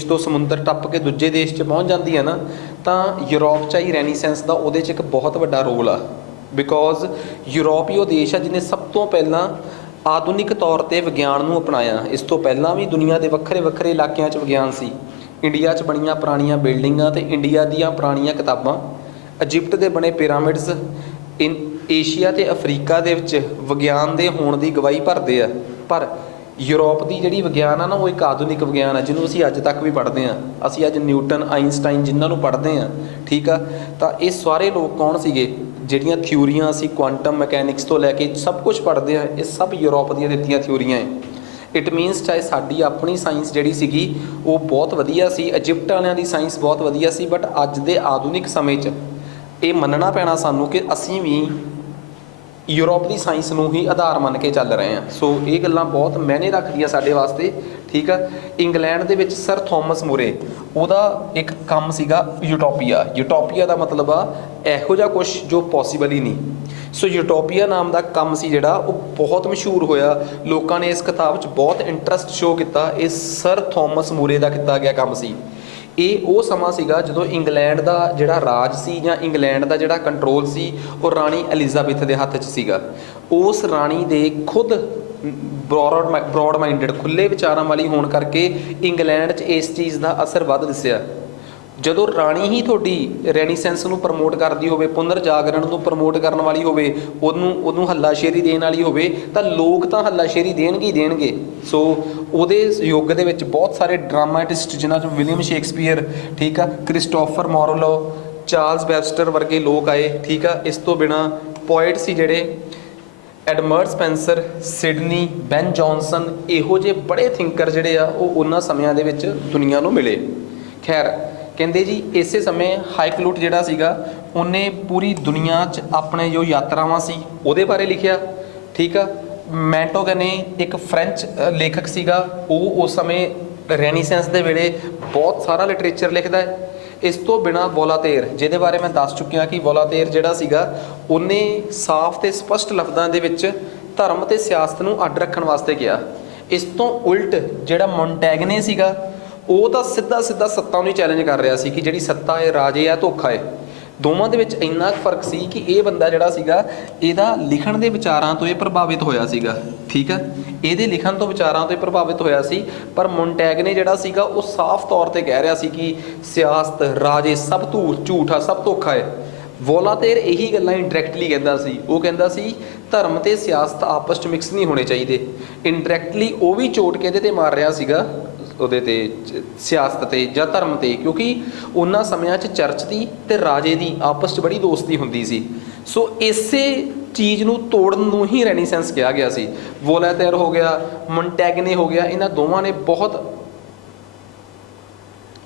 ਤੋਂ ਸਮੁੰਦਰ ਟੱਪ ਕੇ ਦੂਜੇ ਦੇਸ਼ 'ਚ ਪਹੁੰਚ ਜਾਂਦੀ ਹੈ ਨਾ, ਤਾਂ ਯੂਰਪ 'ਚ ਹੀ ਰੈਨੀਸੈਂਸ ਦਾ ਉਹਦੇ 'ਚ ਇੱਕ ਬਹੁਤ ਵੱਡਾ ਰੋਲ ਆ। ਬਿਕੋਜ਼ ਯੂਰਪ ਹੀ ਉਹ ਦੇਸ਼ ਆ ਜਿਹਨੇ ਸਭ ਤੋਂ ਪਹਿਲਾਂ ਆਧੁਨਿਕ ਤੌਰ 'ਤੇ ਵਿਗਿਆਨ ਨੂੰ ਅਪਣਾਇਆ। ਇਸ ਤੋਂ ਪਹਿਲਾਂ ਵੀ ਦੁਨੀਆ ਦੇ ਵੱਖਰੇ ਵੱਖਰੇ ਇਲਾਕਿਆਂ 'ਚ ਵਿਗਿਆਨ ਸੀ। ਇੰਡੀਆ 'ਚ ਬਣੀਆਂ ਪੁਰਾਣੀਆਂ ਬਿਲਡਿੰਗਾਂ ਅਤੇ ਇੰਡੀਆ ਦੀਆਂ ਪੁਰਾਣੀਆਂ ਕਿਤਾਬਾਂ, ਇਜਿਪਟ ਦੇ ਬਣੇ ਪਿਰਾਮਿਡਸ, ਏਸ਼ੀਆ ਅਤੇ ਅਫਰੀਕਾ ਦੇ ਵਿੱਚ ਵਿਗਿਆਨ ਦੇ ਹੋਣ ਦੀ ਗਵਾਹੀ ਭਰਦੇ ਆ। ਪਰ ਯੂਰਪ ਦੀ ਜਿਹੜੀ ਵਿਗਿਆਨ ਆ ਨਾ, ਉਹ ਇੱਕ ਆਧੁਨਿਕ ਵਿਗਿਆਨ ਆ ਜਿਹਨੂੰ ਅਸੀਂ ਅੱਜ ਤੱਕ ਵੀ ਪੜ੍ਹਦੇ ਹਾਂ। ਅਸੀਂ ਅੱਜ ਨਿਊਟਨ, ਆਈਨਸਟਾਈਨ ਜਿਨ੍ਹਾਂ ਨੂੰ ਪੜ੍ਹਦੇ ਹਾਂ, ਠੀਕ ਆ, ਤਾਂ ਇਹ ਸਾਰੇ ਲੋਕ ਕੌਣ ਸੀਗੇ? ਜਿਹੜੀਆਂ ਥਿਊਰੀਆਂ ਅਸੀਂ ਕੁਆਂਟਮ ਮਕੈਨਿਕਸ ਤੋਂ ਲੈ ਕੇ ਸਭ ਕੁਝ ਪੜ੍ਹਦੇ ਹਾਂ, ਇਹ ਸਭ ਯੂਰਪ ਦੀਆਂ ਦਿੱਤੀਆਂ ਥਿਊਰੀਆਂ ਹੈ। ਇਟ ਮੀਨਸ ਚਾਹੇ ਸਾਡੀ ਆਪਣੀ ਸਾਇੰਸ ਜਿਹੜੀ ਸੀਗੀ ਉਹ ਬਹੁਤ ਵਧੀਆ ਸੀ, ਇਜਿਪਟ ਵਾਲਿਆਂ ਦੀ ਸਾਇੰਸ ਬਹੁਤ ਵਧੀਆ ਸੀ, ਬਟ ਅੱਜ ਦੇ ਆਧੁਨਿਕ ਸਮੇਂ 'ਚ ਇਹ ਮੰਨਣਾ ਪੈਣਾ ਸਾਨੂੰ ਕਿ ਅਸੀਂ ਵੀ ਯੂਰਪ ਦੀ ਸਾਇੰਸ ਨੂੰ ਹੀ ਆਧਾਰ ਮੰਨ ਕੇ ਚੱਲ ਰਹੇ ਹਾਂ। ਸੋ ਇਹ ਗੱਲਾਂ ਬਹੁਤ ਮਾਇਨੇ ਰੱਖਦੀਆਂ ਸਾਡੇ ਵਾਸਤੇ, ਠੀਕ ਆ। ਇੰਗਲੈਂਡ ਦੇ ਵਿੱਚ ਸਰ ਥੋਮਸ ਮੂਰੇ, ਉਹਦਾ ਇੱਕ ਕੰਮ ਸੀਗਾ ਯੂਟੋਪੀਆ। ਯੂਟੋਪੀਆ ਦਾ ਮਤਲਬ ਆ ਇਹੋ ਜਿਹਾ ਕੁਛ ਜੋ ਪੋਸੀਬਲ ਹੀ ਨਹੀਂ। ਸੋ ਯੂਟੋਪੀਆ ਨਾਮ ਦਾ ਕੰਮ ਸੀ ਜਿਹੜਾ, ਉਹ ਬਹੁਤ ਮਸ਼ਹੂਰ ਹੋਇਆ। ਲੋਕਾਂ ਨੇ ਇਸ ਕਿਤਾਬ 'ਚ ਬਹੁਤ ਇੰਟਰਸਟ ਸ਼ੋਅ ਕੀਤਾ। ਇਹ ਸਰ ਥੋਮਸ ਮੂਰੇ ਦਾ ਕੀਤਾ ਗਿਆ ਕੰਮ ਸੀ। ਇਹ ਉਹ ਸਮਾਂ ਸੀਗਾ ਜਦੋਂ ਇੰਗਲੈਂਡ ਦਾ ਜਿਹੜਾ ਰਾਜ ਸੀ ਜਾਂ ਇੰਗਲੈਂਡ ਦਾ ਜਿਹੜਾ ਕੰਟਰੋਲ ਸੀ, ਉਹ ਰਾਣੀ ਐਲਿਜ਼ਾਬੈਥ ਦੇ ਹੱਥ 'ਚ ਸੀਗਾ। ਉਸ ਰਾਣੀ ਦੇ ਖੁਦ ਬਰੋਡ ਮਾਈਂਡਡ, ਖੁੱਲ੍ਹੇ ਵਿਚਾਰਾਂ ਵਾਲੀ ਹੋਣ ਕਰਕੇ ਇੰਗਲੈਂਡ 'ਚ ਇਸ ਚੀਜ਼ ਦਾ ਅਸਰ ਵੱਧ ਦਿਸਿਆ। ਜਦੋਂ ਰਾਣੀ ਹੀ ਤੁਹਾਡੀ ਰੈਨੀਸੈਂਸ ਨੂੰ ਪ੍ਰਮੋਟ ਕਰਦੀ ਹੋਵੇ, ਪੁਨਰ ਜਾਗਰਣ ਨੂੰ ਪ੍ਰਮੋਟ ਕਰਨ ਵਾਲੀ ਹੋਵੇ, ਉਹਨੂੰ ਹੱਲਾਸ਼ੇਰੀ ਦੇਣ ਵਾਲੀ ਹੋਵੇ, ਤਾਂ ਲੋਕ ਤਾਂ ਹੱਲਾਸ਼ੇਰੀ ਦੇਣਗੇ ਹੀ ਦੇਣਗੇ। ਸੋ ਉਹਦੇ ਯੁੱਗ ਦੇ ਵਿੱਚ ਬਹੁਤ ਸਾਰੇ ਡਰਾਮਾਟਿਸਟ, ਜਿਨ੍ਹਾਂ 'ਚੋਂ ਵਿਲੀਅਮ ਸ਼ੇਕਸਪੀਅਰ, ਠੀਕ ਆ, ਕ੍ਰਿਸਟੋਫਰ ਮਾਰਲੋ, ਚਾਰਲਸ ਵੈਬਸਟਰ ਵਰਗੇ ਲੋਕ ਆਏ, ਠੀਕ ਆ। ਇਸ ਤੋਂ ਬਿਨਾਂ ਪੋਇਟ ਸੀ ਜਿਹੜੇ ਐਡਮਰਡ ਸਪੈਂਸਰ, ਸਿਡਨੀ, ਬੈਨ ਜੌਨਸਨ, ਇਹੋ ਜਿਹੇ ਬੜੇ ਥਿੰਕਰ ਜਿਹੜੇ ਆ ਉਹ ਉਹਨਾਂ ਸਮਿਆਂ ਦੇ ਵਿੱਚ ਦੁਨੀਆ ਨੂੰ ਮਿਲੇ। ਖੈਰ, ਕਹਿੰਦੇ ਜੀ ਇਸੇ ਸਮੇਂ ਹਾਈਕਲੂਟ ਜਿਹੜਾ ਸੀਗਾ, ਉਹਨੇ ਪੂਰੀ ਦੁਨੀਆ 'ਚ ਆਪਣੇ ਜੋ ਯਾਤਰਾਵਾਂ ਸੀ ਉਹਦੇ ਬਾਰੇ ਲਿਖਿਆ, ਠੀਕ ਆ। ਮੈਂਟੋਗਨੇ ਇੱਕ ਫ੍ਰੈਂਚ ਲੇਖਕ ਸੀਗਾ, ਉਹ ਉਸ ਸਮੇਂ ਰੈਨੀਸੈਂਸ ਦੇ ਵੇਲੇ ਬਹੁਤ ਸਾਰਾ ਲਿਟਰੇਚਰ ਲਿਖਦਾ ਹੈ। ਇਸ ਤੋਂ ਬਿਨਾਂ ਵੋਲਾਤੇਰ, ਜਿਹਦੇ ਬਾਰੇ ਮੈਂ ਦੱਸ ਚੁੱਕਿਆ ਕਿ ਵੋਲਾਤੇਰ ਜਿਹੜਾ ਸੀਗਾ, ਉਹਨੇ ਸਾਫ਼ ਅਤੇ ਸਪਸ਼ਟ ਲਫ਼ਜ਼ਾਂ ਦੇ ਵਿੱਚ ਧਰਮ ਅਤੇ ਸਿਆਸਤ ਨੂੰ ਅੱਡ ਰੱਖਣ ਵਾਸਤੇ ਕਿਹਾ। ਇਸ ਤੋਂ ਉਲਟ ਜਿਹੜਾ ਮੋਂਟੈਗਨੇ ਸੀਗਾ, ਉਹ ਤਾਂ ਸਿੱਧਾ ਸੱਤਾ ਨੂੰ ਹੀ ਚੈਲੰਜ ਕਰ ਰਿਹਾ ਸੀ ਕਿ ਜਿਹੜੀ ਸੱਤਾ ਹੈ, ਰਾਜੇ ਆ, ਧੋਖਾ ਹੈ। ਦੋਵਾਂ ਦੇ ਵਿੱਚ ਇੰਨਾ ਫਰਕ ਸੀ ਕਿ ਇਹ ਬੰਦਾ ਜਿਹੜਾ ਸੀਗਾ, ਇਹਦਾ ਲਿਖਣ ਦੇ ਵਿਚਾਰਾਂ ਤੋਂ ਇਹ ਪ੍ਰਭਾਵਿਤ ਹੋਇਆ ਸੀਗਾ, ਠੀਕ ਆ। ਇਹਦੇ ਲਿਖਣ ਤੋਂ ਵਿਚਾਰਾਂ ਤੋਂ ਇਹ ਪ੍ਰਭਾਵਿਤ ਹੋਇਆ ਸੀ। ਪਰ ਮੋਂਟੈਗਨੇ ਜਿਹੜਾ ਸੀਗਾ, ਉਹ ਸਾਫ਼ ਤੌਰ 'ਤੇ ਕਹਿ ਰਿਹਾ ਸੀ ਕਿ ਸਿਆਸਤ, ਰਾਜੇ ਸਭ ਝੂਠ ਆ, ਸਭ ਧੋਖਾ ਹੈ। ਵੋਲਾਤੇਰ ਇਹੀ ਗੱਲਾਂ ਇੰਡਾਇਰੈਕਟਲੀ ਕਹਿੰਦਾ ਸੀ। ਉਹ ਕਹਿੰਦਾ ਸੀ ਧਰਮ ਅਤੇ ਸਿਆਸਤ ਆਪਸ 'ਚ ਮਿਕਸ ਨਹੀਂ ਹੋਣੇ ਚਾਹੀਦੇ। ਇੰਡਾਇਰੈਕਟਲੀ ਉਹ ਵੀ ਚੋਟ ਕੇ ਇਹਦੇ 'ਤੇ ਮਾਰ ਰਿਹਾ ਸੀਗਾ, ਉਹਦੇ 'ਤੇ, ਸਿਆਸਤ 'ਤੇ ਜਾਂ ਧਰਮ 'ਤੇ, ਕਿਉਂਕਿ ਉਹਨਾਂ ਸਮਿਆਂ 'ਚ ਚਰਚ ਦੀ ਅਤੇ ਰਾਜੇ ਦੀ ਆਪਸ 'ਚ ਬੜੀ ਦੋਸਤੀ ਹੁੰਦੀ ਸੀ। ਸੋ ਇਸੇ ਚੀਜ਼ ਨੂੰ ਤੋੜਨ ਨੂੰ ਹੀ ਰੈਨੀਸੈਂਸ ਕਿਹਾ ਗਿਆ ਸੀ। ਵੋਲਾਤੇਰ ਹੋ ਗਿਆ, ਮੋਂਟੈਗਨੇ ਹੋ ਗਿਆ, ਇਹਨਾਂ ਦੋਵਾਂ ਨੇ ਬਹੁਤ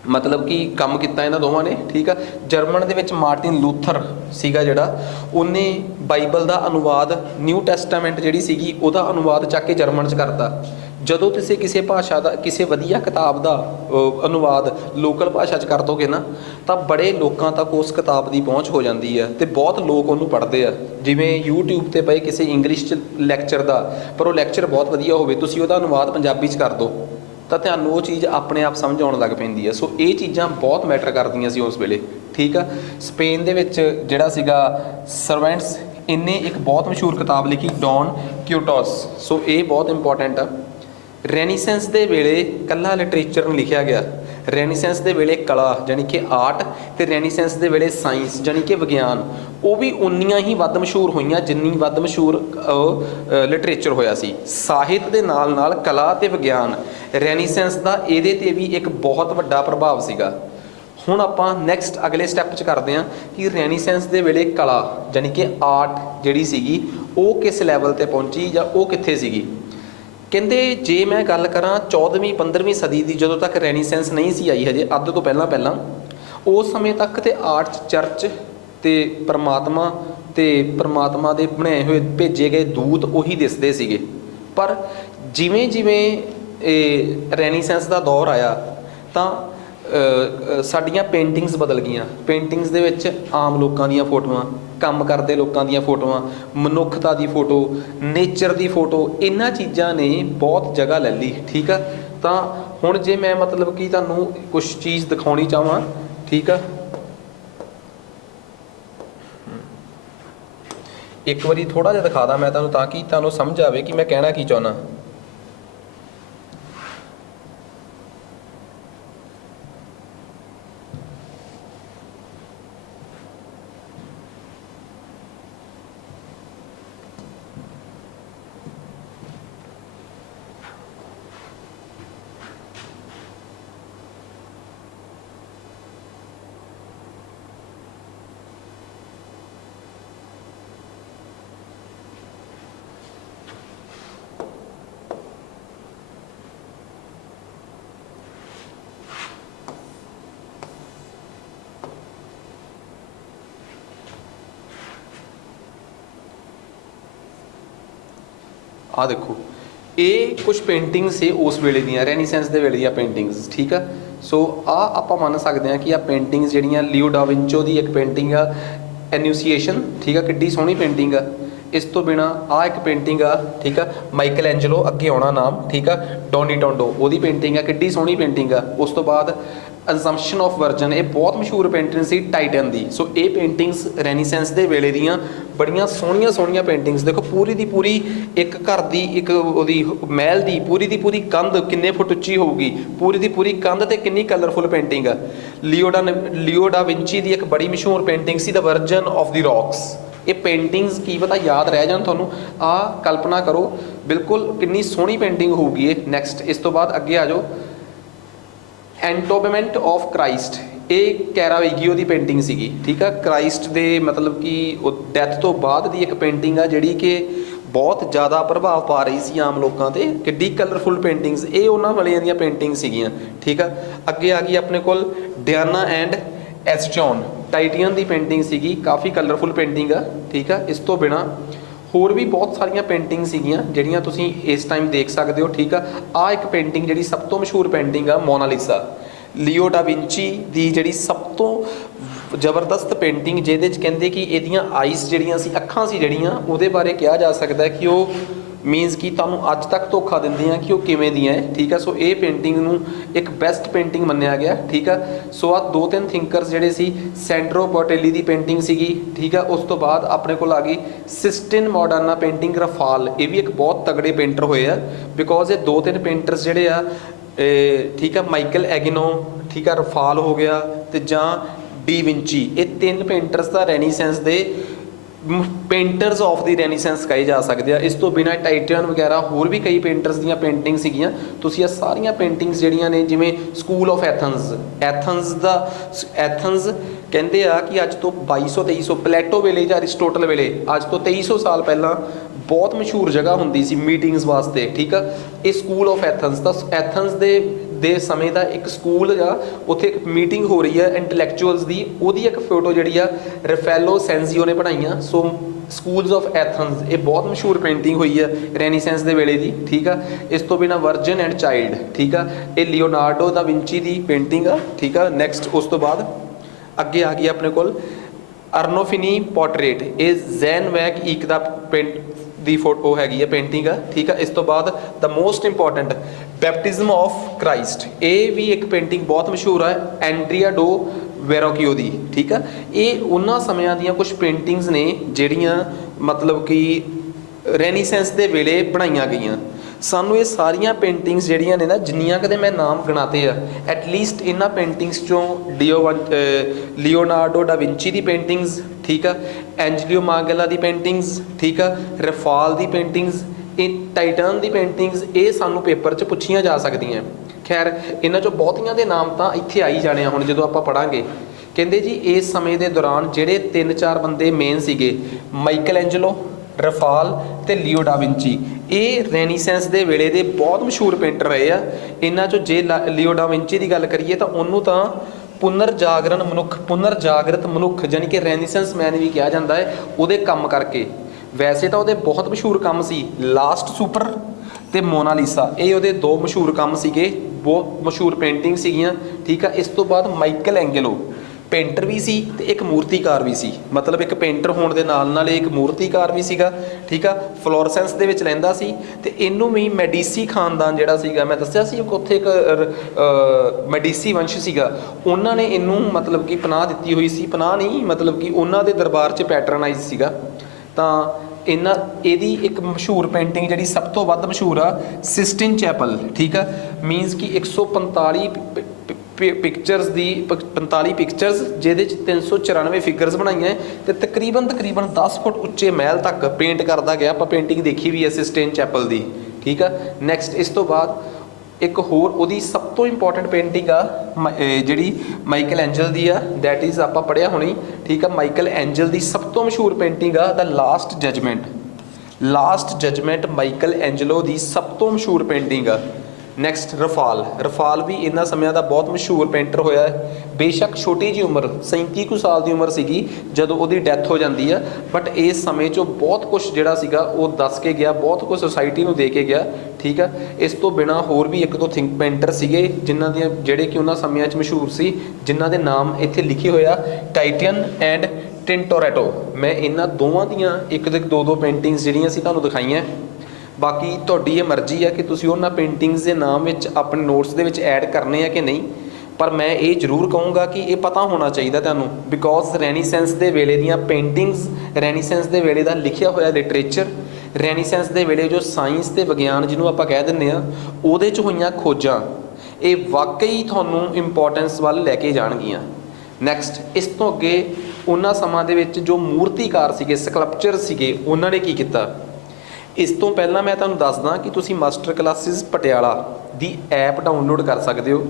ਮਤਲਬ ਕਿ ਕੰਮ ਕੀਤਾ ਇਹਨਾਂ ਦੋਵਾਂ ਨੇ, ਠੀਕ ਆ। ਜਰਮਨ ਦੇ ਵਿੱਚ ਮਾਰਟਿਨ ਲੂਥਰ ਸੀਗਾ ਜਿਹੜਾ, ਉਹਨੇ ਬਾਈਬਲ ਦਾ ਅਨੁਵਾਦ, ਨਿਊ ਟੈਸਟਾਮੈਂਟ ਜਿਹੜੀ ਸੀਗੀ, ਉਹਦਾ ਅਨੁਵਾਦ ਚੱਕ ਕੇ ਜਰਮਨ 'ਚ ਕਰਤਾ। ਜਦੋਂ ਤੁਸੀਂ ਕਿਸੇ ਭਾਸ਼ਾ ਦਾ, ਕਿਸੇ ਵਧੀਆ ਕਿਤਾਬ ਦਾ ਅਨੁਵਾਦ ਲੋਕਲ ਭਾਸ਼ਾ 'ਚ ਕਰ ਦੋਗੇ ਨਾ, ਤਾਂ ਬੜੇ ਲੋਕਾਂ ਤੱਕ ਉਸ ਕਿਤਾਬ ਦੀ ਪਹੁੰਚ ਹੋ ਜਾਂਦੀ ਹੈ ਅਤੇ ਬਹੁਤ ਲੋਕ ਉਹਨੂੰ ਪੜ੍ਹਦੇ ਆ। ਜਿਵੇਂ YouTube 'ਤੇ ਪਏ ਕਿਸੇ ਇੰਗਲਿਸ਼ 'ਚ ਲੈਕਚਰ ਦਾ, ਪਰ ਉਹ ਲੈਕਚਰ ਬਹੁਤ ਵਧੀਆ ਹੋਵੇ, ਤੁਸੀਂ ਉਹਦਾ ਅਨੁਵਾਦ ਪੰਜਾਬੀ 'ਚ ਕਰ ਦਿਓ, ਤਾਂ ਤੁਹਾਨੂੰ ਉਹ ਚੀਜ਼ ਆਪਣੇ ਆਪ ਸਮਝ ਆਉਣ ਲੱਗ ਪੈਂਦੀ ਹੈ। ਸੋ ਇਹ ਚੀਜ਼ਾਂ ਬਹੁਤ ਮੈਟਰ ਕਰਦੀਆਂ ਸੀ ਉਸ ਵੇਲੇ, ਠੀਕ ਆ। ਸਪੇਨ ਦੇ ਵਿੱਚ ਜਿਹੜਾ ਸੀਗਾ ਸਰਵੈਂਟਸ, ਇਹਨੇ ਇੱਕ ਬਹੁਤ ਮਸ਼ਹੂਰ ਕਿਤਾਬ ਲਿਖੀ, ਡੌਨ ਕਿਊਟੋਸ। ਸੋ ਇਹ ਬਹੁਤ ਇੰਪੋਰਟੈਂਟ ਆ। ਰੈਨੀਸੈਂਸ ਦੇ ਵੇਲੇ ਇਕੱਲਾ ਲਿਟਰੇਚਰ ਨਹੀਂ ਲਿਖਿਆ ਗਿਆ। ਰੈਨੀਸੈਂਸ ਦੇ ਵੇਲੇ ਕਲਾ ਜਾਣੀ ਕਿ ਆਰਟ, ਅਤੇ ਰੈਨੀਸੈਂਸ ਦੇ ਵੇਲੇ ਸਾਇੰਸ ਜਾਣੀ ਕਿ ਵਿਗਿਆਨ, ਉਹ ਵੀ ਉਨੀਆਂ ਹੀ ਵੱਧ ਮਸ਼ਹੂਰ ਹੋਈਆਂ ਜਿੰਨੀ ਵੱਧ ਮਸ਼ਹੂਰ ਲਿਟਰੇਚਰ ਹੋਇਆ ਸੀ। ਸਾਹਿਤ ਦੇ ਨਾਲ ਨਾਲ ਕਲਾ ਅਤੇ ਵਿਗਿਆਨ, ਰੈਨੀਸੈਂਸ ਦਾ ਇਹਦੇ 'ਤੇ ਵੀ ਇੱਕ ਬਹੁਤ ਵੱਡਾ ਪ੍ਰਭਾਵ ਸੀਗਾ। ਹੁਣ ਆਪਾਂ ਨੈਕਸਟ ਅਗਲੇ ਸਟੈਪ 'ਚ ਕਰਦੇ ਹਾਂ ਕਿ ਰੈਨੀਸੈਂਸ ਦੇ ਵੇਲੇ ਕਲਾ ਜਾਣੀ ਕਿ ਆਰਟ ਜਿਹੜੀ ਸੀਗੀ, ਉਹ ਕਿਸ ਲੈਵਲ 'ਤੇ ਪਹੁੰਚੀ ਜਾਂ ਉਹ ਕਿੱਥੇ ਸੀਗੀ। ਕਹਿੰਦੇ ਜੇ ਮੈਂ ਗੱਲ ਕਰਾਂ 14ਵੀਂ 15ਵੀਂ ਸਦੀ ਦੀ, ਜਦੋਂ ਤੱਕ ਰੈਨੀਸੈਂਸ ਨਹੀਂ ਸੀ ਆਈ ਹਜੇ, ਅੱਧ ਤੋਂ ਪਹਿਲਾਂ ਪਹਿਲਾਂ, ਉਸ ਸਮੇਂ ਤੱਕ ਤੇ ਆਰਟ, ਚਰਚ ਤੇ ਪਰਮਾਤਮਾ ਦੇ ਬਣਾਏ ਹੋਏ ਭੇਜੇ ਗਏ ਦੂਤ ਉਹੀ ਦਿਸਦੇ ਸੀਗੇ। ਪਰ ਜਿਵੇਂ ਜਿਵੇਂ ਇਹ ਰੈਨੀਸੈਂਸ ਦਾ ਦੌਰ ਆਇਆ ਤਾਂ ਸਾਡੀਆਂ ਪੇਂਟਿੰਗਸ ਬਦਲ ਗਈਆਂ। ਪੇਂਟਿੰਗਸ ਦੇ ਵਿੱਚ ਆਮ ਲੋਕਾਂ ਦੀਆਂ ਫੋਟੋਆਂ, ਕੰਮ ਕਰਦੇ ਲੋਕਾਂ ਦੀਆਂ ਫੋਟੋਆਂ, ਮਨੁੱਖਤਾ ਦੀ ਫੋਟੋ, ਨੇਚਰ ਦੀ ਫੋਟੋ, ਇਹਨਾਂ ਚੀਜ਼ਾਂ ਨੇ ਬਹੁਤ ਜਗ੍ਹਾ ਲੈ ਲਈ। ਠੀਕ ਆ, ਤਾਂ ਹੁਣ ਜੇ ਮੈਂ ਮਤਲਬ ਕਿ ਤੁਹਾਨੂੰ ਕੁਛ ਚੀਜ਼ ਦਿਖਾਉਣੀ ਚਾਹਾਂ, ਠੀਕ ਆ, ਇੱਕ ਵਾਰੀ ਥੋੜ੍ਹਾ ਜਿਹਾ ਦਿਖਾ ਦਾਂ ਮੈਂ ਤੁਹਾਨੂੰ, ਤਾਂ ਕਿ ਤੁਹਾਨੂੰ ਸਮਝ ਆਵੇ ਕਿ ਮੈਂ ਕਹਿਣਾ ਕੀ ਚਾਹੁੰਦਾ। ਆ ਦੇਖੋ, ਇਹ ਕੁਝ ਪੇਂਟਿੰਗ ਸੀ ਉਸ ਵੇਲੇ ਦੀਆਂ, ਰੈਨੀਸੈਂਸ ਦੇ ਵੇਲੇ ਦੀਆਂ ਪੇਂਟਿੰਗਸ। ਠੀਕ ਆ, ਸੋ ਆ ਆਪਾਂ ਮੰਨ ਸਕਦੇ ਹਾਂ ਕਿ ਆ ਪੇਂਟਿੰਗਸ ਜਿਹੜੀਆਂ ਲਿਓ ਦਾ ਵਿੰਚੋ ਦੀ ਇੱਕ ਪੇਂਟਿੰਗ ਆ, ਐਨੂਸੀਏਸ਼ਨ। ਠੀਕ ਆ, ਕਿੱਡੀ ਸੋਹਣੀ ਪੇਂਟਿੰਗ ਆ। ਇਸ ਤੋਂ ਬਿਨਾਂ ਆ ਇੱਕ ਪੇਂਟਿੰਗ ਆ, ਠੀਕ ਆ, ਮਾਈਕਲ ਐਂਜਲੋ, ਅੱਗੇ ਆਉਣਾ ਨਾਮ, ਠੀਕ ਆ, ਡੋਨੀ ਟੋਂਡੋ, ਉਹਦੀ ਪੇਂਟਿੰਗ ਆ, ਕਿੱਡੀ ਸੋਹਣੀ ਪੇਂਟਿੰਗ ਆ। ਉਸ ਤੋਂ ਬਾਅਦ ਅਜ਼ੰਪਸ਼ਨ ਆਫ ਵਰਜਨ, ਇਹ ਬਹੁਤ ਮਸ਼ਹੂਰ ਪੇਂਟਿੰਗ ਸੀ ਟਾਈਟਨ ਦੀ। ਸੋ ਇਹ ਪੇਂਟਿੰਗਸ ਰੈਨੀਸੈਂਸ ਦੇ ਵੇਲੇ ਦੀਆਂ ਬੜੀਆਂ ਸੋਹਣੀਆਂ ਸੋਹਣੀਆਂ ਪੇਂਟਿੰਗਸ। ਦੇਖੋ ਪੂਰੀ ਦੀ ਪੂਰੀ ਇੱਕ ਘਰ ਦੀ, ਇੱਕ ਉਹਦੀ ਮਹਿਲ ਦੀ ਪੂਰੀ ਦੀ ਪੂਰੀ ਕੰਧ ਕਿੰਨੇ ਫੁੱਟ ਉੱਚੀ ਹੋਊਗੀ, ਪੂਰੀ ਦੀ ਪੂਰੀ ਕੰਧ ਤੇ ਕਿੰਨੀ ਕਲਰਫੁਲ ਪੇਂਟਿੰਗ ਆ। ਲਿਓ ਦਾ ਵਿੰਚੀ ਦੀ ਇੱਕ ਬੜੀ ਮਸ਼ਹੂਰ painting C, the version of the rocks. ਇਹ ਪੇਂਟਿੰਗਸ ਕੀ ਪਤਾ ਯਾਦ ਰਹਿ ਜਾਣ ਤੁਹਾਨੂੰ, ਆਹ ਕਲਪਨਾ ਕਰੋ ਬਿਲਕੁਲ ਕਿੰਨੀ ਸੋਹਣੀ ਪੇਂਟਿੰਗ ਹੋਊਗੀ ਇਹ। ਨੈਕਸਟ ਇਸ ਤੋਂ ਬਾਅਦ ਅੱਗੇ ਆ ਜਾਓ, ਐਂਟੋਬਮੈਂਟ ਆਫ ਕ੍ਰਾਈਸਟ, ਇਹ ਕੈਰਾਵੈਗਿਓ ਦੀ ਪੇਂਟਿੰਗ ਸੀਗੀ। ਠੀਕ ਆ, ਕ੍ਰਾਈਸਟ ਦੇ ਮਤਲਬ ਕਿ ਉਹ ਡੈਥ ਤੋਂ ਬਾਅਦ ਦੀ ਇੱਕ ਪੇਂਟਿੰਗ ਆ ਜਿਹੜੀ ਕਿ ਬਹੁਤ ਜ਼ਿਆਦਾ ਪ੍ਰਭਾਵ ਪਾ ਰਹੀ ਸੀ ਆਮ ਲੋਕਾਂ ਤੇ। ਕਿੱਡੀ ਕਲਰਫੁਲ ਪੇਂਟਿੰਗਸ, ਇਹ ਉਹਨਾਂ ਵਾਲਿਆਂ ਦੀਆਂ ਪੇਂਟਿੰਗ ਸੀਗੀਆਂ। ਠੀਕ ਆ, ਅੱਗੇ ਆ ਗਈ ਆਪਣੇ ਕੋਲ ਡਿਆਨਾ ਐਂਡ ਐਸਟੋਨ, ਟਾਈਟੀਅਨ ਦੀ ਪੇਂਟਿੰਗ ਸੀਗੀ, ਕਾਫੀ ਕਲਰਫੁਲ ਪੇਂਟਿੰਗ ਆ। ਠੀਕ ਆ, ਇਸ ਤੋਂ ਬਿਨਾਂ ਹੋਰ ਵੀ ਬਹੁਤ ਸਾਰੀਆਂ ਪੇਂਟਿੰਗ ਸੀਗੀਆਂ ਜਿਹੜੀਆਂ ਤੁਸੀਂ ਇਸ ਟਾਈਮ ਦੇਖ ਸਕਦੇ ਹੋ। ਠੀਕ ਆ, ਇੱਕ ਪੇਂਟਿੰਗ ਜਿਹੜੀ ਸਭ ਤੋਂ ਮਸ਼ਹੂਰ ਪੇਂਟਿੰਗ ਆ, ਮੋਨਾਲੀਸਾ, ਲਿਓ ਦਾ ਵਿੰਚੀ ਦੀ ਜਿਹੜੀ ਸਭ ਤੋਂ ਜ਼ਬਰਦਸਤ ਪੇਂਟਿੰਗ, ਜਿਹਦੇ 'ਚ ਕਹਿੰਦੇ ਕਿ ਇਹਦੀਆਂ ਆਈਸ ਜਿਹੜੀਆਂ ਸੀ, ਅੱਖਾਂ ਸੀ ਜਿਹੜੀਆਂ, ਉਹਦੇ ਬਾਰੇ ਕਿਹਾ ਜਾ ਸਕਦਾ ਕਿ ਉਹ ਮੀਨਸ ਕਿ ਤੁਹਾਨੂੰ ਅੱਜ ਤੱਕ ਧੋਖਾ ਦਿੰਦੀਆਂ ਕਿ ਉਹ ਕਿਵੇਂ ਦੀਆਂ ਹੈ। ਠੀਕ ਆ, ਸੋ ਇਹ ਪੇਂਟਿੰਗ ਨੂੰ ਇੱਕ ਬੈਸਟ ਪੇਂਟਿੰਗ ਮੰਨਿਆ ਗਿਆ। ਠੀਕ ਆ, ਸੋ ਆ ਦੋ ਤਿੰਨ ਥਿੰਕਰਸ ਜਿਹੜੇ ਸੀ, ਸੈਂਡਰੋ ਬੋਟੇਲੀ ਦੀ ਪੇਂਟਿੰਗ ਸੀਗੀ। ਠੀਕ ਆ, ਉਸ ਤੋਂ ਬਾਅਦ ਆਪਣੇ ਕੋਲ ਆ ਗਈ ਸਿਸਟਿਨ ਮੋਡਰਨਾ ਪੇਂਟਿੰਗ, ਰਫਾਲ, ਇਹ ਵੀ ਇੱਕ ਬਹੁਤ ਤਗੜੇ ਪੇਂਟਰ ਹੋਏ ਆ, ਬਿਕੋਜ਼ ਇਹ ਦੋ ਤਿੰਨ ਪੇਂਟਰਸ ਜਿਹੜੇ ਆ, ਠੀਕ ਆ, ਮਾਈਕਲ ਐਗਿਨੋ, ਠੀਕ ਆ, ਰਫਾਲ ਹੋ ਗਿਆ, ਤੇ ਜਾਂ ਡੀ ਵਿੰਚੀ, ਇਹ ਤਿੰਨ ਪੇਂਟਰਸ ਦਾ ਰੈਨੀਸੈਂਸ ਦੇ ਪੇਂਟਰਸ ਆਫ ਦੀ ਰੈਨੀਸੈਂਸ ਕਹੇ ਜਾ ਸਕਦੇ ਆ। ਇਸ ਤੋਂ ਬਿਨਾਂ ਟਾਈਟਨ ਵਗੈਰਾ ਹੋਰ ਵੀ ਕਈ ਪੇਂਟਰਸ ਦੀਆਂ ਪੇਂਟਿੰਗ ਸੀਗੀਆਂ। ਤੁਸੀਂ ਇਹ ਸਾਰੀਆਂ ਪੇਂਟਿੰਗਸ ਜਿਹੜੀਆਂ ਨੇ, ਜਿਵੇਂ ਸਕੂਲ ਆਫ ਐਥਨਸ ਕਹਿੰਦੇ ਆ ਕਿ ਅੱਜ ਤੋਂ 2200-2300 ਪਲੇਟੋ ਵੇਲੇ ਜਾਂ ਅਰਿਸਟੋਟਲ ਵੇਲੇ, ਅੱਜ ਤੋਂ 2300 ਸਾਲ ਪਹਿਲਾਂ ਬਹੁਤ ਮਸ਼ਹੂਰ ਜਗ੍ਹਾ ਹੁੰਦੀ ਸੀ ਮੀਟਿੰਗਸ ਵਾਸਤੇ। ਠੀਕ ਆ, ਇਹ school of Athens the, Athens ਦੇ ਸਮੇਂ ਦਾ ਇੱਕ ਸਕੂਲ ਆ, ਉੱਥੇ ਇੱਕ ਮੀਟਿੰਗ ਹੋ ਰਹੀ ਹੈ ਇੰਟੈਲੈਕਚੁਅਲਸ ਦੀ, ਉਹਦੀ ਇੱਕ ਫੋਟੋ ਜਿਹੜੀ ਆ ਰਫੈਲੋ ਸੈਂਜ਼ੀਓ ਨੇ ਬਣਾਈਆਂ। ਸੋ ਸਕੂਲਸ ਆਫ ਐਥਨਸ, ਇਹ ਬਹੁਤ ਮਸ਼ਹੂਰ ਪੇਂਟਿੰਗ ਹੋਈ ਹੈ ਰੈਨੀਸੈਂਸ ਦੇ ਵੇਲੇ ਦੀ। ਠੀਕ ਆ, ਇਸ ਤੋਂ ਬਿਨਾਂ ਵਰਜਨ ਐਂਡ ਚਾਈਲਡ, ਠੀਕ ਆ, ਇਹ ਲਿਓਨਾਰਡੋ ਦਾ ਵਿੰਚੀ ਦੀ ਪੇਂਟਿੰਗ ਆ। ਠੀਕ ਆ, ਨੈਕਸਟ ਉਸ ਤੋਂ ਬਾਅਦ ਅੱਗੇ ਆ ਗਈ ਆਪਣੇ ਕੋਲ ਅਰਨੋਫਿਨੀ ਪੋਰਟਰੇਟ, ਇਹ ਜ਼ੈਨ ਵੈਕ ਈਕ ਦਾ ਦੀ ਫੋਟੋ ਹੈਗੀ ਹੈ, ਪੇਂਟਿੰਗ ਆ। ਠੀਕ ਆ, ਇਸ ਤੋਂ ਬਾਅਦ the most important baptism of Christ, ਇਹ ਵੀ ਇੱਕ ਪੇਂਟਿੰਗ ਬਹੁਤ ਮਸ਼ਹੂਰ ਹੈ, ਐਂਡਰੀਆ ਡੋ ਵੈਰੋਕਿਓ ਦੀ। ਠੀਕ ਆ, ਇਹ ਉਹਨਾਂ ਸਮਿਆਂ ਦੀਆਂ ਕੁਝ ਪੇਂਟਿੰਗਸ ਨੇ ਜਿਹੜੀਆਂ ਮਤਲਬ ਕਿ ਰੈਨੀਸੈਂਸ ਦੇ ਵੇਲੇ ਬਣਾਈਆਂ ਗਈਆਂ। ਸਾਨੂੰ ਇਹ ਸਾਰੀਆਂ ਪੇਂਟਿੰਗਸ ਜਿਹੜੀਆਂ ਨੇ ਨਾ, ਜਿੰਨੀਆਂ ਕਦੇ ਮੈਂ ਨਾਮ ਗਿਣਾਤੇ ਆ, ਐਟਲੀਸਟ ਇਹਨਾਂ ਪੇਂਟਿੰਗਸ 'ਚੋਂ ਲਿਓਨਾਰਡੋ ਦਾ ਵਿੰਚੀ ਦੀ ਪੇਂਟਿੰਗਸ, ਠੀਕ ਆ, ਐਂਜਲੀਓ ਮਾਂਗੇਲਾ ਦੀ ਪੇਂਟਿੰਗਸ, ਠੀਕ ਆ, ਰਫਾਲ ਦੀ ਪੇਂਟਿੰਗਸ, ਇਹ ਟਾਈਟਨ ਦੀ ਪੇਂਟਿੰਗਸ, ਇਹ ਸਾਨੂੰ ਪੇਪਰ 'ਚ ਪੁੱਛੀਆਂ ਜਾ ਸਕਦੀਆਂ। ਖੈਰ, ਇਹਨਾਂ 'ਚੋਂ ਬਹੁਤੀਆਂ ਦੇ ਨਾਮ ਤਾਂ ਇੱਥੇ ਆ ਹੀ ਜਾਣੇ ਆ ਹੁਣ ਜਦੋਂ ਆਪਾਂ ਪੜ੍ਹਾਂਗੇ। ਕਹਿੰਦੇ ਜੀ ਇਸ ਸਮੇਂ ਦੇ ਦੌਰਾਨ ਜਿਹੜੇ 3-4 ਬੰਦੇ ਮੇਨ ਸੀਗੇ, ਮਾਈਕਲ ਐਂਜਲੋ, ਰਫਾਲ ਤੇ ਲਿਓ ਦਾ ਵਿੰਚੀ। ਇਹ ਰੈਨੀਸੈਂਸ ਦੇ ਵੇਲੇ ਦੇ ਬਹੁਤ ਮਸ਼ਹੂਰ ਪੇਂਟਰ ਰਹੇ ਆ। ਇਹਨਾਂ 'ਚੋਂ ਜੇ ਲਿਓ ਦਾ ਵਿੰਚੀ ਦੀ ਗੱਲ ਕਰੀਏ ਤਾਂ ਉਹਨੂੰ ਤਾਂ ਪੁਨਰਜਾਗਰਤ ਮਨੁੱਖ ਜਾਣੀ ਕਿ ਰੈਨੀਸੈਂਸ ਮੈਨ ਵੀ ਕਿਹਾ ਜਾਂਦਾ ਹੈ ਉਹਦੇ ਕੰਮ ਕਰਕੇ। ਵੈਸੇ ਤਾਂ ਉਹਦੇ ਬਹੁਤ ਮਸ਼ਹੂਰ ਕੰਮ ਸੀ, ਲਾਸਟ ਸੁਪਰ ਤੇ ਮੋਨਾਲੀਸਾ, ਇਹ ਉਹਦੇ ਦੋ ਮਸ਼ਹੂਰ ਕੰਮ ਸੀਗੇ, ਬਹੁਤ ਮਸ਼ਹੂਰ ਪੇਂਟਿੰਗ ਸੀਗੀਆਂ, ਠੀਕ ਆ। ਇਸ ਤੋਂ ਬਾਅਦ ਮਾਈਕਲ ਐਂਜਲੋ ਪੇਂਟਰ ਵੀ ਸੀ ਤੇ ਇੱਕ ਮੂਰਤੀਕਾਰ ਵੀ ਸੀ, ਮਤਲਬ ਇੱਕ ਪੇਂਟਰ ਹੋਣ ਦੇ ਨਾਲ ਨਾਲ ਇਹ ਇੱਕ ਮੂਰਤੀਕਾਰ ਵੀ ਸੀਗਾ, ਠੀਕ ਆ। ਫਲੋਰੈਂਸ ਦੇ ਵਿੱਚ ਰਹਿੰਦਾ ਸੀ ਤੇ ਇਹਨੂੰ ਵੀ ਮੈਡੀਸੀ ਖਾਨਦਾਨ ਜਿਹੜਾ ਸੀਗਾ, ਮੈਂ ਦੱਸਿਆ ਸੀ ਉੱਥੇ ਇੱਕ ਮੈਡੀਸੀ ਵੰਸ਼ ਸੀਗਾ, ਉਹਨਾਂ ਨੇ ਇਹਨੂੰ ਮਤਲਬ ਕਿ ਪਨਾਹ ਦਿੱਤੀ ਹੋਈ ਸੀ, ਪਨਾਹ ਨਹੀਂ ਮਤਲਬ ਕਿ ਉਹਨਾਂ ਦੇ ਦਰਬਾਰ 'ਚ ਪੈਟਰਨਾਈਜ਼ ਸੀਗਾ। ਤਾਂ ਇਹਦੀ ਇੱਕ ਮਸ਼ਹੂਰ ਪੇਂਟਿੰਗ ਜਿਹੜੀ ਸਭ ਤੋਂ ਵੱਧ ਮਸ਼ਹੂਰ ਆ, ਸਿਸਟਿਨ ਚੈਪਲ, ਠੀਕ ਆ। ਮੀਨਸ ਕਿ 145 ਪਿਕਚਰਸ ਦੀ 45 ਪਿਕਚਰਸ ਜਿਹਦੇ 'ਚ 394 ਫਿਗਰਸ ਬਣਾਈਆਂ ਤੇ ਤਕਰੀਬਨ 10 ਫੁੱਟ ਉੱਚੇ ਮਹਿਲ ਤੱਕ ਪੇਂਟ ਕਰਦਾ ਗਿਆ। ਆਪਾਂ ਪੇਂਟਿੰਗ ਦੇਖੀ ਵੀ ਹੈ ਸਿਸਟਿਨ ਚੈਪਲ ਦੀ, ਠੀਕ ਆ। ਨੈਕਸਟ ਇਸ ਤੋਂ ਬਾਅਦ ਇੱਕ ਹੋਰ ਉਹਦੀ ਸਭ ਤੋਂ ਇੰਪੋਰਟੈਂਟ ਪੇਂਟਿੰਗ ਆ ਜਿਹੜੀ ਮਾਈਕਲ ਐਂਜਲ ਦੀ ਆ, ਦੈਟ ਇਜ਼ ਆਪਾਂ ਪੜ੍ਹਿਆ ਹੋਣੀ, ਠੀਕ ਆ। ਮਾਈਕਲ ਐਂਜਲ ਦੀ ਸਭ ਤੋਂ ਮਸ਼ਹੂਰ ਪੇਂਟਿੰਗ ਆ ਦ ਲਾਸਟ ਜਜਮੈਂਟ ਮਾਈਕਲ ਐਂਜਲੋ ਦੀ ਸਭ ਤੋਂ ਮਸ਼ਹੂਰ ਪੇਂਟਿੰਗ ਆ। ਨੈਕਸਟ ਰਫਾਲ ਵੀ ਇਹਨਾਂ ਸਮਿਆਂ ਦਾ ਬਹੁਤ ਮਸ਼ਹੂਰ ਪੇਂਟਰ ਹੋਇਆ ਹੈ। ਬੇਸ਼ੱਕ ਛੋਟੀ ਜਿਹੀ ਉਮਰ 37 ਕੁ ਸਾਲ ਦੀ ਉਮਰ ਸੀਗੀ ਜਦੋਂ ਉਹਦੀ ਡੈਥ ਹੋ ਜਾਂਦੀ ਆ, ਬਟ ਇਸ ਸਮੇਂ 'ਚੋਂ ਬਹੁਤ ਕੁਛ ਜਿਹੜਾ ਸੀਗਾ ਉਹ ਦੱਸ ਕੇ ਗਿਆ, ਬਹੁਤ ਕੁਛ ਸੋਸਾਇਟੀ ਨੂੰ ਦੇ ਕੇ ਗਿਆ, ਠੀਕ ਆ। ਇਸ ਤੋਂ ਬਿਨਾਂ ਹੋਰ ਵੀ ਇੱਕ ਦੋ ਥਿੰਕ ਪੇਂਟਰ ਸੀਗੇ ਜਿਨ੍ਹਾਂ ਦੀਆਂ ਜਿਹੜੇ ਕਿ ਉਹਨਾਂ ਸਮਿਆਂ 'ਚ ਮਸ਼ਹੂਰ ਸੀ, ਜਿਨ੍ਹਾਂ ਦੇ ਨਾਮ ਇੱਥੇ ਲਿਖੇ ਹੋਇਆ, ਟਾਈਟਨ ਐਂਡ ਟਿੰਟੋਰੈਟੋ। ਮੈਂ ਇਹਨਾਂ ਦੋਵਾਂ ਦੀਆਂ ਇੱਕ ਦੋ ਪੇਂਟਿੰਗਸ ਜਿਹੜੀਆਂ ਸੀ ਤੁਹਾਨੂੰ ਦਿਖਾਈਆਂ। ਬਾਕੀ ਤੁਹਾਡੀ ਇਹ ਮਰਜ਼ੀ ਹੈ ਕਿ ਤੁਸੀਂ ਉਹਨਾਂ ਪੇਂਟਿੰਗਸ ਦੇ ਨਾਮ ਵਿੱਚ ਆਪਣੇ ਨੋਟਸ ਦੇ ਵਿੱਚ ਐਡ ਕਰਨੇ ਆ ਕਿ ਨਹੀਂ, ਪਰ ਮੈਂ ਇਹ ਜ਼ਰੂਰ ਕਹੂੰਗਾ ਕਿ ਇਹ ਪਤਾ ਹੋਣਾ ਚਾਹੀਦਾ ਤੁਹਾਨੂੰ, ਬਿਕੋਜ਼ ਰੈਨੀਸੈਂਸ ਦੇ ਵੇਲੇ ਦੀਆਂ ਪੇਂਟਿੰਗਸ, ਰੈਨੀਸੈਂਸ ਦੇ ਵੇਲੇ ਦਾ ਲਿਖਿਆ ਹੋਇਆ ਲਿਟਰੇਚਰ, ਰੈਨੀਸੈਂਸ ਦੇ ਵੇਲੇ ਜੋ ਸਾਇੰਸ ਤੇ ਵਿਗਿਆਨ ਜਿਹਨੂੰ ਆਪਾਂ ਕਹਿ ਦਿੰਦੇ ਆ, ਉਹਦੇ 'ਚ ਹੋਈਆਂ ਖੋਜਾਂ, ਇਹ ਵਾਕਈ ਤੁਹਾਨੂੰ ਇੰਪੋਰਟੈਂਸ ਵੱਲ ਲੈ ਕੇ ਜਾਣਗੀਆਂ। ਨੈਕਸਟ ਇਸ ਤੋਂ ਅੱਗੇ ਉਹਨਾਂ ਸਮਾਂ ਦੇ ਵਿੱਚ ਜੋ ਮੂਰਤੀਕਾਰ ਸੀਗੇ, ਸਕਲਪਚਰ ਸੀਗੇ, ਉਹਨਾਂ ਨੇ ਕੀ ਕੀਤਾ। ਇਸ ਤੋਂ ਪਹਿਲਾਂ ਮੈਂ ਤੁਹਾਨੂੰ ਦੱਸਦਾ ਕਿ ਤੁਸੀਂ ਮਾਸਟਰ ਕਲਾਸਿਸ ਪਟਿਆਲਾ ਦੀ ਐਪ ਡਾਊਨਲੋਡ ਕਰ ਸਕਦੇ ਹੋ।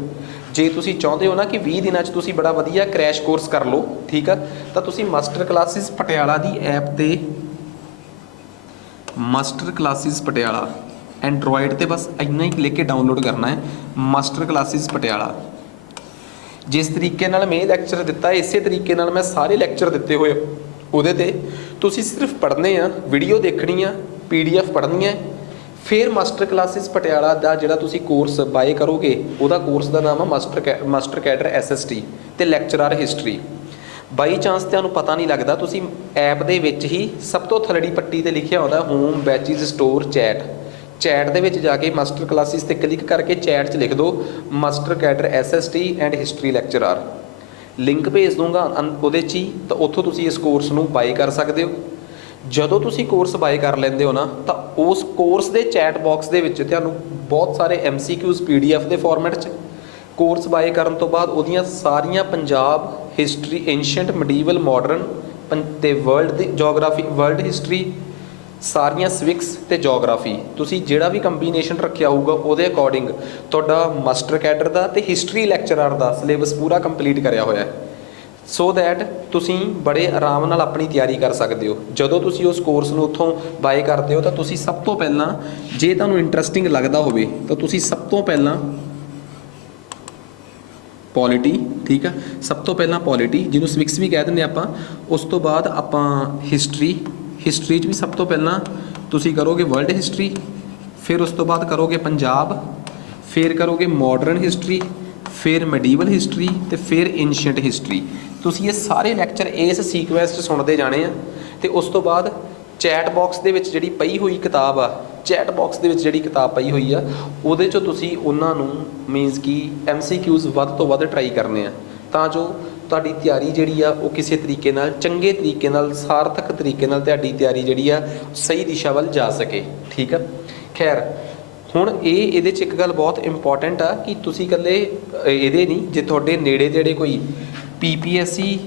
ਜੇ ਤੁਸੀਂ ਚਾਹੁੰਦੇ ਹੋ ਨਾ ਕਿ 20 ਦਿਨਾਂ 'ਚ ਤੁਸੀਂ ਬੜਾ ਵਧੀਆ ਕ੍ਰੈਸ਼ ਕੋਰਸ ਕਰ ਲਓ, ਠੀਕ ਆ, ਤਾਂ ਤੁਸੀਂ ਮਾਸਟਰ ਕਲਾਸਿਸ ਪਟਿਆਲਾ ਦੀ ਐਪ 'ਤੇ ਮਾਸਟਰ ਕਲਾਸਿਸ ਪਟਿਆਲਾ ਐਂਡਰੋਇਡ 'ਤੇ ਬਸ ਇੰਨਾ ਹੀ ਲਿਖ ਕੇ ਡਾਊਨਲੋਡ ਕਰਨਾ ਹੈ, ਮਾਸਟਰ ਕਲਾਸਿਸ ਪਟਿਆਲਾ। ਜਿਸ ਤਰੀਕੇ ਨਾਲ ਮੈਂ ਇਹ ਲੈਕਚਰ ਦਿੱਤਾ, ਇਸੇ ਤਰੀਕੇ ਨਾਲ ਮੈਂ ਸਾਰੇ ਲੈਕਚਰ ਦਿੱਤੇ ਹੋਏ ਉਹਦੇ 'ਤੇ। ਤੁਸੀਂ ਸਿਰਫ ਪੜ੍ਹਨੇ ਆ, ਵੀਡੀਓ ਦੇਖਣੀ ਆ, PDF ਪੜ੍ਹਨੀ ਹੈ, ਫਿਰ ਮਾਸਟਰ ਕਲਾਸਿਸ ਪਟਿਆਲਾ ਦਾ ਜਿਹੜਾ ਤੁਸੀਂ ਕੋਰਸ ਬਾਏ ਕਰੋਗੇ, ਉਹਦਾ ਕੋਰਸ ਦਾ ਨਾਮ ਆ ਮਾਸਟਰ ਕੈਡਰ SST ਤੇ ਲੈਕਚਰਰ ਹਿਸਟਰੀ। ਬਾਈ ਚਾਂਸ ਤੁਹਾਨੂੰ ਪਤਾ ਨਹੀਂ ਲੱਗਦਾ, ਤੁਸੀਂ ਐਪ ਦੇ ਵਿੱਚ ਹੀ ਸਭ ਤੋਂ ਥੱਲੜੀ ਪੱਟੀ 'ਤੇ ਲਿਖਿਆ ਹੁੰਦਾ ਹੋਮ ਬੈਚਿਸ ਸਟੋਰ ਚੈਟ ਦੇ ਵਿੱਚ ਜਾ ਕੇ ਮਾਸਟਰ ਕਲਾਸਿਸ 'ਤੇ ਕਲਿੱਕ ਕਰਕੇ ਚੈਟ 'ਚ ਲਿਖ ਦਿਓ master cadre SST and history lecturer. Link ਭੇਜ ਦੂੰਗਾ ਉਹਦੇ 'ਚ ਹੀ, ਤਾਂ ਉੱਥੋਂ ਤੁਸੀਂ ਇਸ ਕੋਰਸ ਨੂੰ ਬਾਏ ਕਰ ਸਕਦੇ ਹੋ। ਜਦੋਂ ਤੁਸੀਂ ਕੋਰਸ ਬਾਏ ਕਰ ਲੈਂਦੇ ਹੋ ਨਾ, ਤਾਂ ਉਸ ਕੋਰਸ ਦੇ ਚੈਟ ਬਾਕਸ ਦੇ ਵਿੱਚ ਤੁਹਾਨੂੰ ਬਹੁਤ ਸਾਰੇ MCQs PDF ਦੇ ਫਾਰਮੈਟ 'ਚ, ਕੋਰਸ ਬਾਏ ਕਰਨ ਤੋਂ ਬਾਅਦ ਉਹਦੀਆਂ ਸਾਰੀਆਂ ਪੰਜਾਬ ਹਿਸਟਰੀ, ਏਂਸ਼ੀਅੰਟ, ਮੀਡੀਵਲ, ਮਾਡਰਨ ਤੇ ਵਰਲਡ ਦੀ ਜੋਗਰਾਫੀ, ਵਰਲਡ ਹਿਸਟਰੀ, ਸਾਰੀਆਂ ਸਿਵਿਕਸ ਤੇ ਜੋਗਰਾਫੀ, ਤੁਸੀਂ ਜਿਹੜਾ ਵੀ ਕੰਬੀਨੇਸ਼ਨ ਰੱਖਿਆ ਹੋਊਗਾ ਉਹਦੇ ਅਕੋਰਡਿੰਗ ਤੁਹਾਡਾ ਮਾਸਟਰ ਕੈਡਰ ਦਾ ਤੇ ਹਿਸਟਰੀ ਲੈਕਚਰਰ ਦਾ ਸਿਲੇਬਸ ਪੂਰਾ ਕੰਪਲੀਟ ਕਰਿਆ ਹੋਇਆ ਹੈ, ਸੋ ਦੈਟ ਤੁਸੀਂ ਬੜੇ ਆਰਾਮ ਨਾਲ ਆਪਣੀ ਤਿਆਰੀ ਕਰ ਸਕਦੇ ਹੋ। ਜਦੋਂ ਤੁਸੀਂ ਉਸ ਕੋਰਸ ਨੂੰ ਉੱਥੋਂ ਬਾਏ ਕਰਦੇ ਹੋ ਤਾਂ ਤੁਸੀਂ ਸਭ ਤੋਂ ਪਹਿਲਾਂ, ਜੇ ਤੁਹਾਨੂੰ ਇੰਟਰਸਟਿੰਗ ਲੱਗਦਾ ਹੋਵੇ ਤਾਂ ਤੁਸੀਂ ਸਭ ਤੋਂ ਪਹਿਲਾਂ ਪੋਲਿਟੀ, ਠੀਕ ਆ, ਸਭ ਤੋਂ ਪਹਿਲਾਂ ਪੋਲਿਟੀ ਜਿਹਨੂੰ ਸਿਵਿਕਸ ਵੀ ਕਹਿ ਦਿੰਦੇ ਆਪਾਂ, ਉਸ ਤੋਂ ਬਾਅਦ ਆਪਾਂ ਹਿਸਟਰੀ 'ਚ ਵੀ ਸਭ ਤੋਂ ਪਹਿਲਾਂ ਤੁਸੀਂ ਕਰੋਗੇ ਵਰਲਡ ਹਿਸਟਰੀ, ਫਿਰ ਉਸ ਤੋਂ ਬਾਅਦ ਕਰੋਗੇ ਪੰਜਾਬ, ਫਿਰ ਕਰੋਗੇ ਮਾਡਰਨ ਹਿਸਟਰੀ, ਫਿਰ ਮੈਡੀਵਲ ਹਿਸਟਰੀ ਤੇ ਫਿਰ ਏਂਸ਼ੀਅੰਟ ਹਿਸਟਰੀ। ਤੁਸੀਂ ਇਹ ਸਾਰੇ ਲੈਕਚਰ ਇਸ ਸੀਕੁਐਂਸ 'ਚ ਸੁਣਦੇ ਜਾਣੇ ਆ। ਤੇ ਉਸ ਤੋਂ ਬਾਅਦ ਚੈਟ ਬਾਕਸ ਦੇ ਵਿੱਚ ਜਿਹੜੀ ਪਈ ਹੋਈ ਕਿਤਾਬ ਆ, ਪਈ ਹੋਈ ਆ, ਉਹਦੇ 'ਚੋਂ ਤੁਸੀਂ ਉਹਨਾਂ ਨੂੰ ਮੀਨਸ ਕਿ MCQs ਵੱਧ ਤੋਂ ਵੱਧ ਟਰਾਈ ਕਰਨੇ ਆ, ਤਾਂ ਜੋ ਤੁਹਾਡੀ ਤਿਆਰੀ ਜਿਹੜੀ ਆ ਉਹ ਕਿਸੇ ਤਰੀਕੇ ਨਾਲ, ਚੰਗੇ ਤਰੀਕੇ ਨਾਲ, ਸਾਰਥਕ ਤਰੀਕੇ ਨਾਲ ਤੁਹਾਡੀ ਤਿਆਰੀ ਜਿਹੜੀ ਆ ਸਹੀ ਦਿਸ਼ਾ ਵੱਲ ਜਾ ਸਕੇ, ਠੀਕ ਆ। ਖੈਰ ਹੁਣ ਇਹਦੇ 'ਚ ਇੱਕ ਗੱਲ ਬਹੁਤ ਇੰਪੋਰਟੈਂਟ ਆ ਕਿ ਤੁਸੀਂ ਇਕੱਲੇ ਇਹਦੇ ਨਹੀਂ, ਜੇ ਤੁਹਾਡੇ ਨੇੜੇ ਤੇੜੇ ਕੋਈ PPSC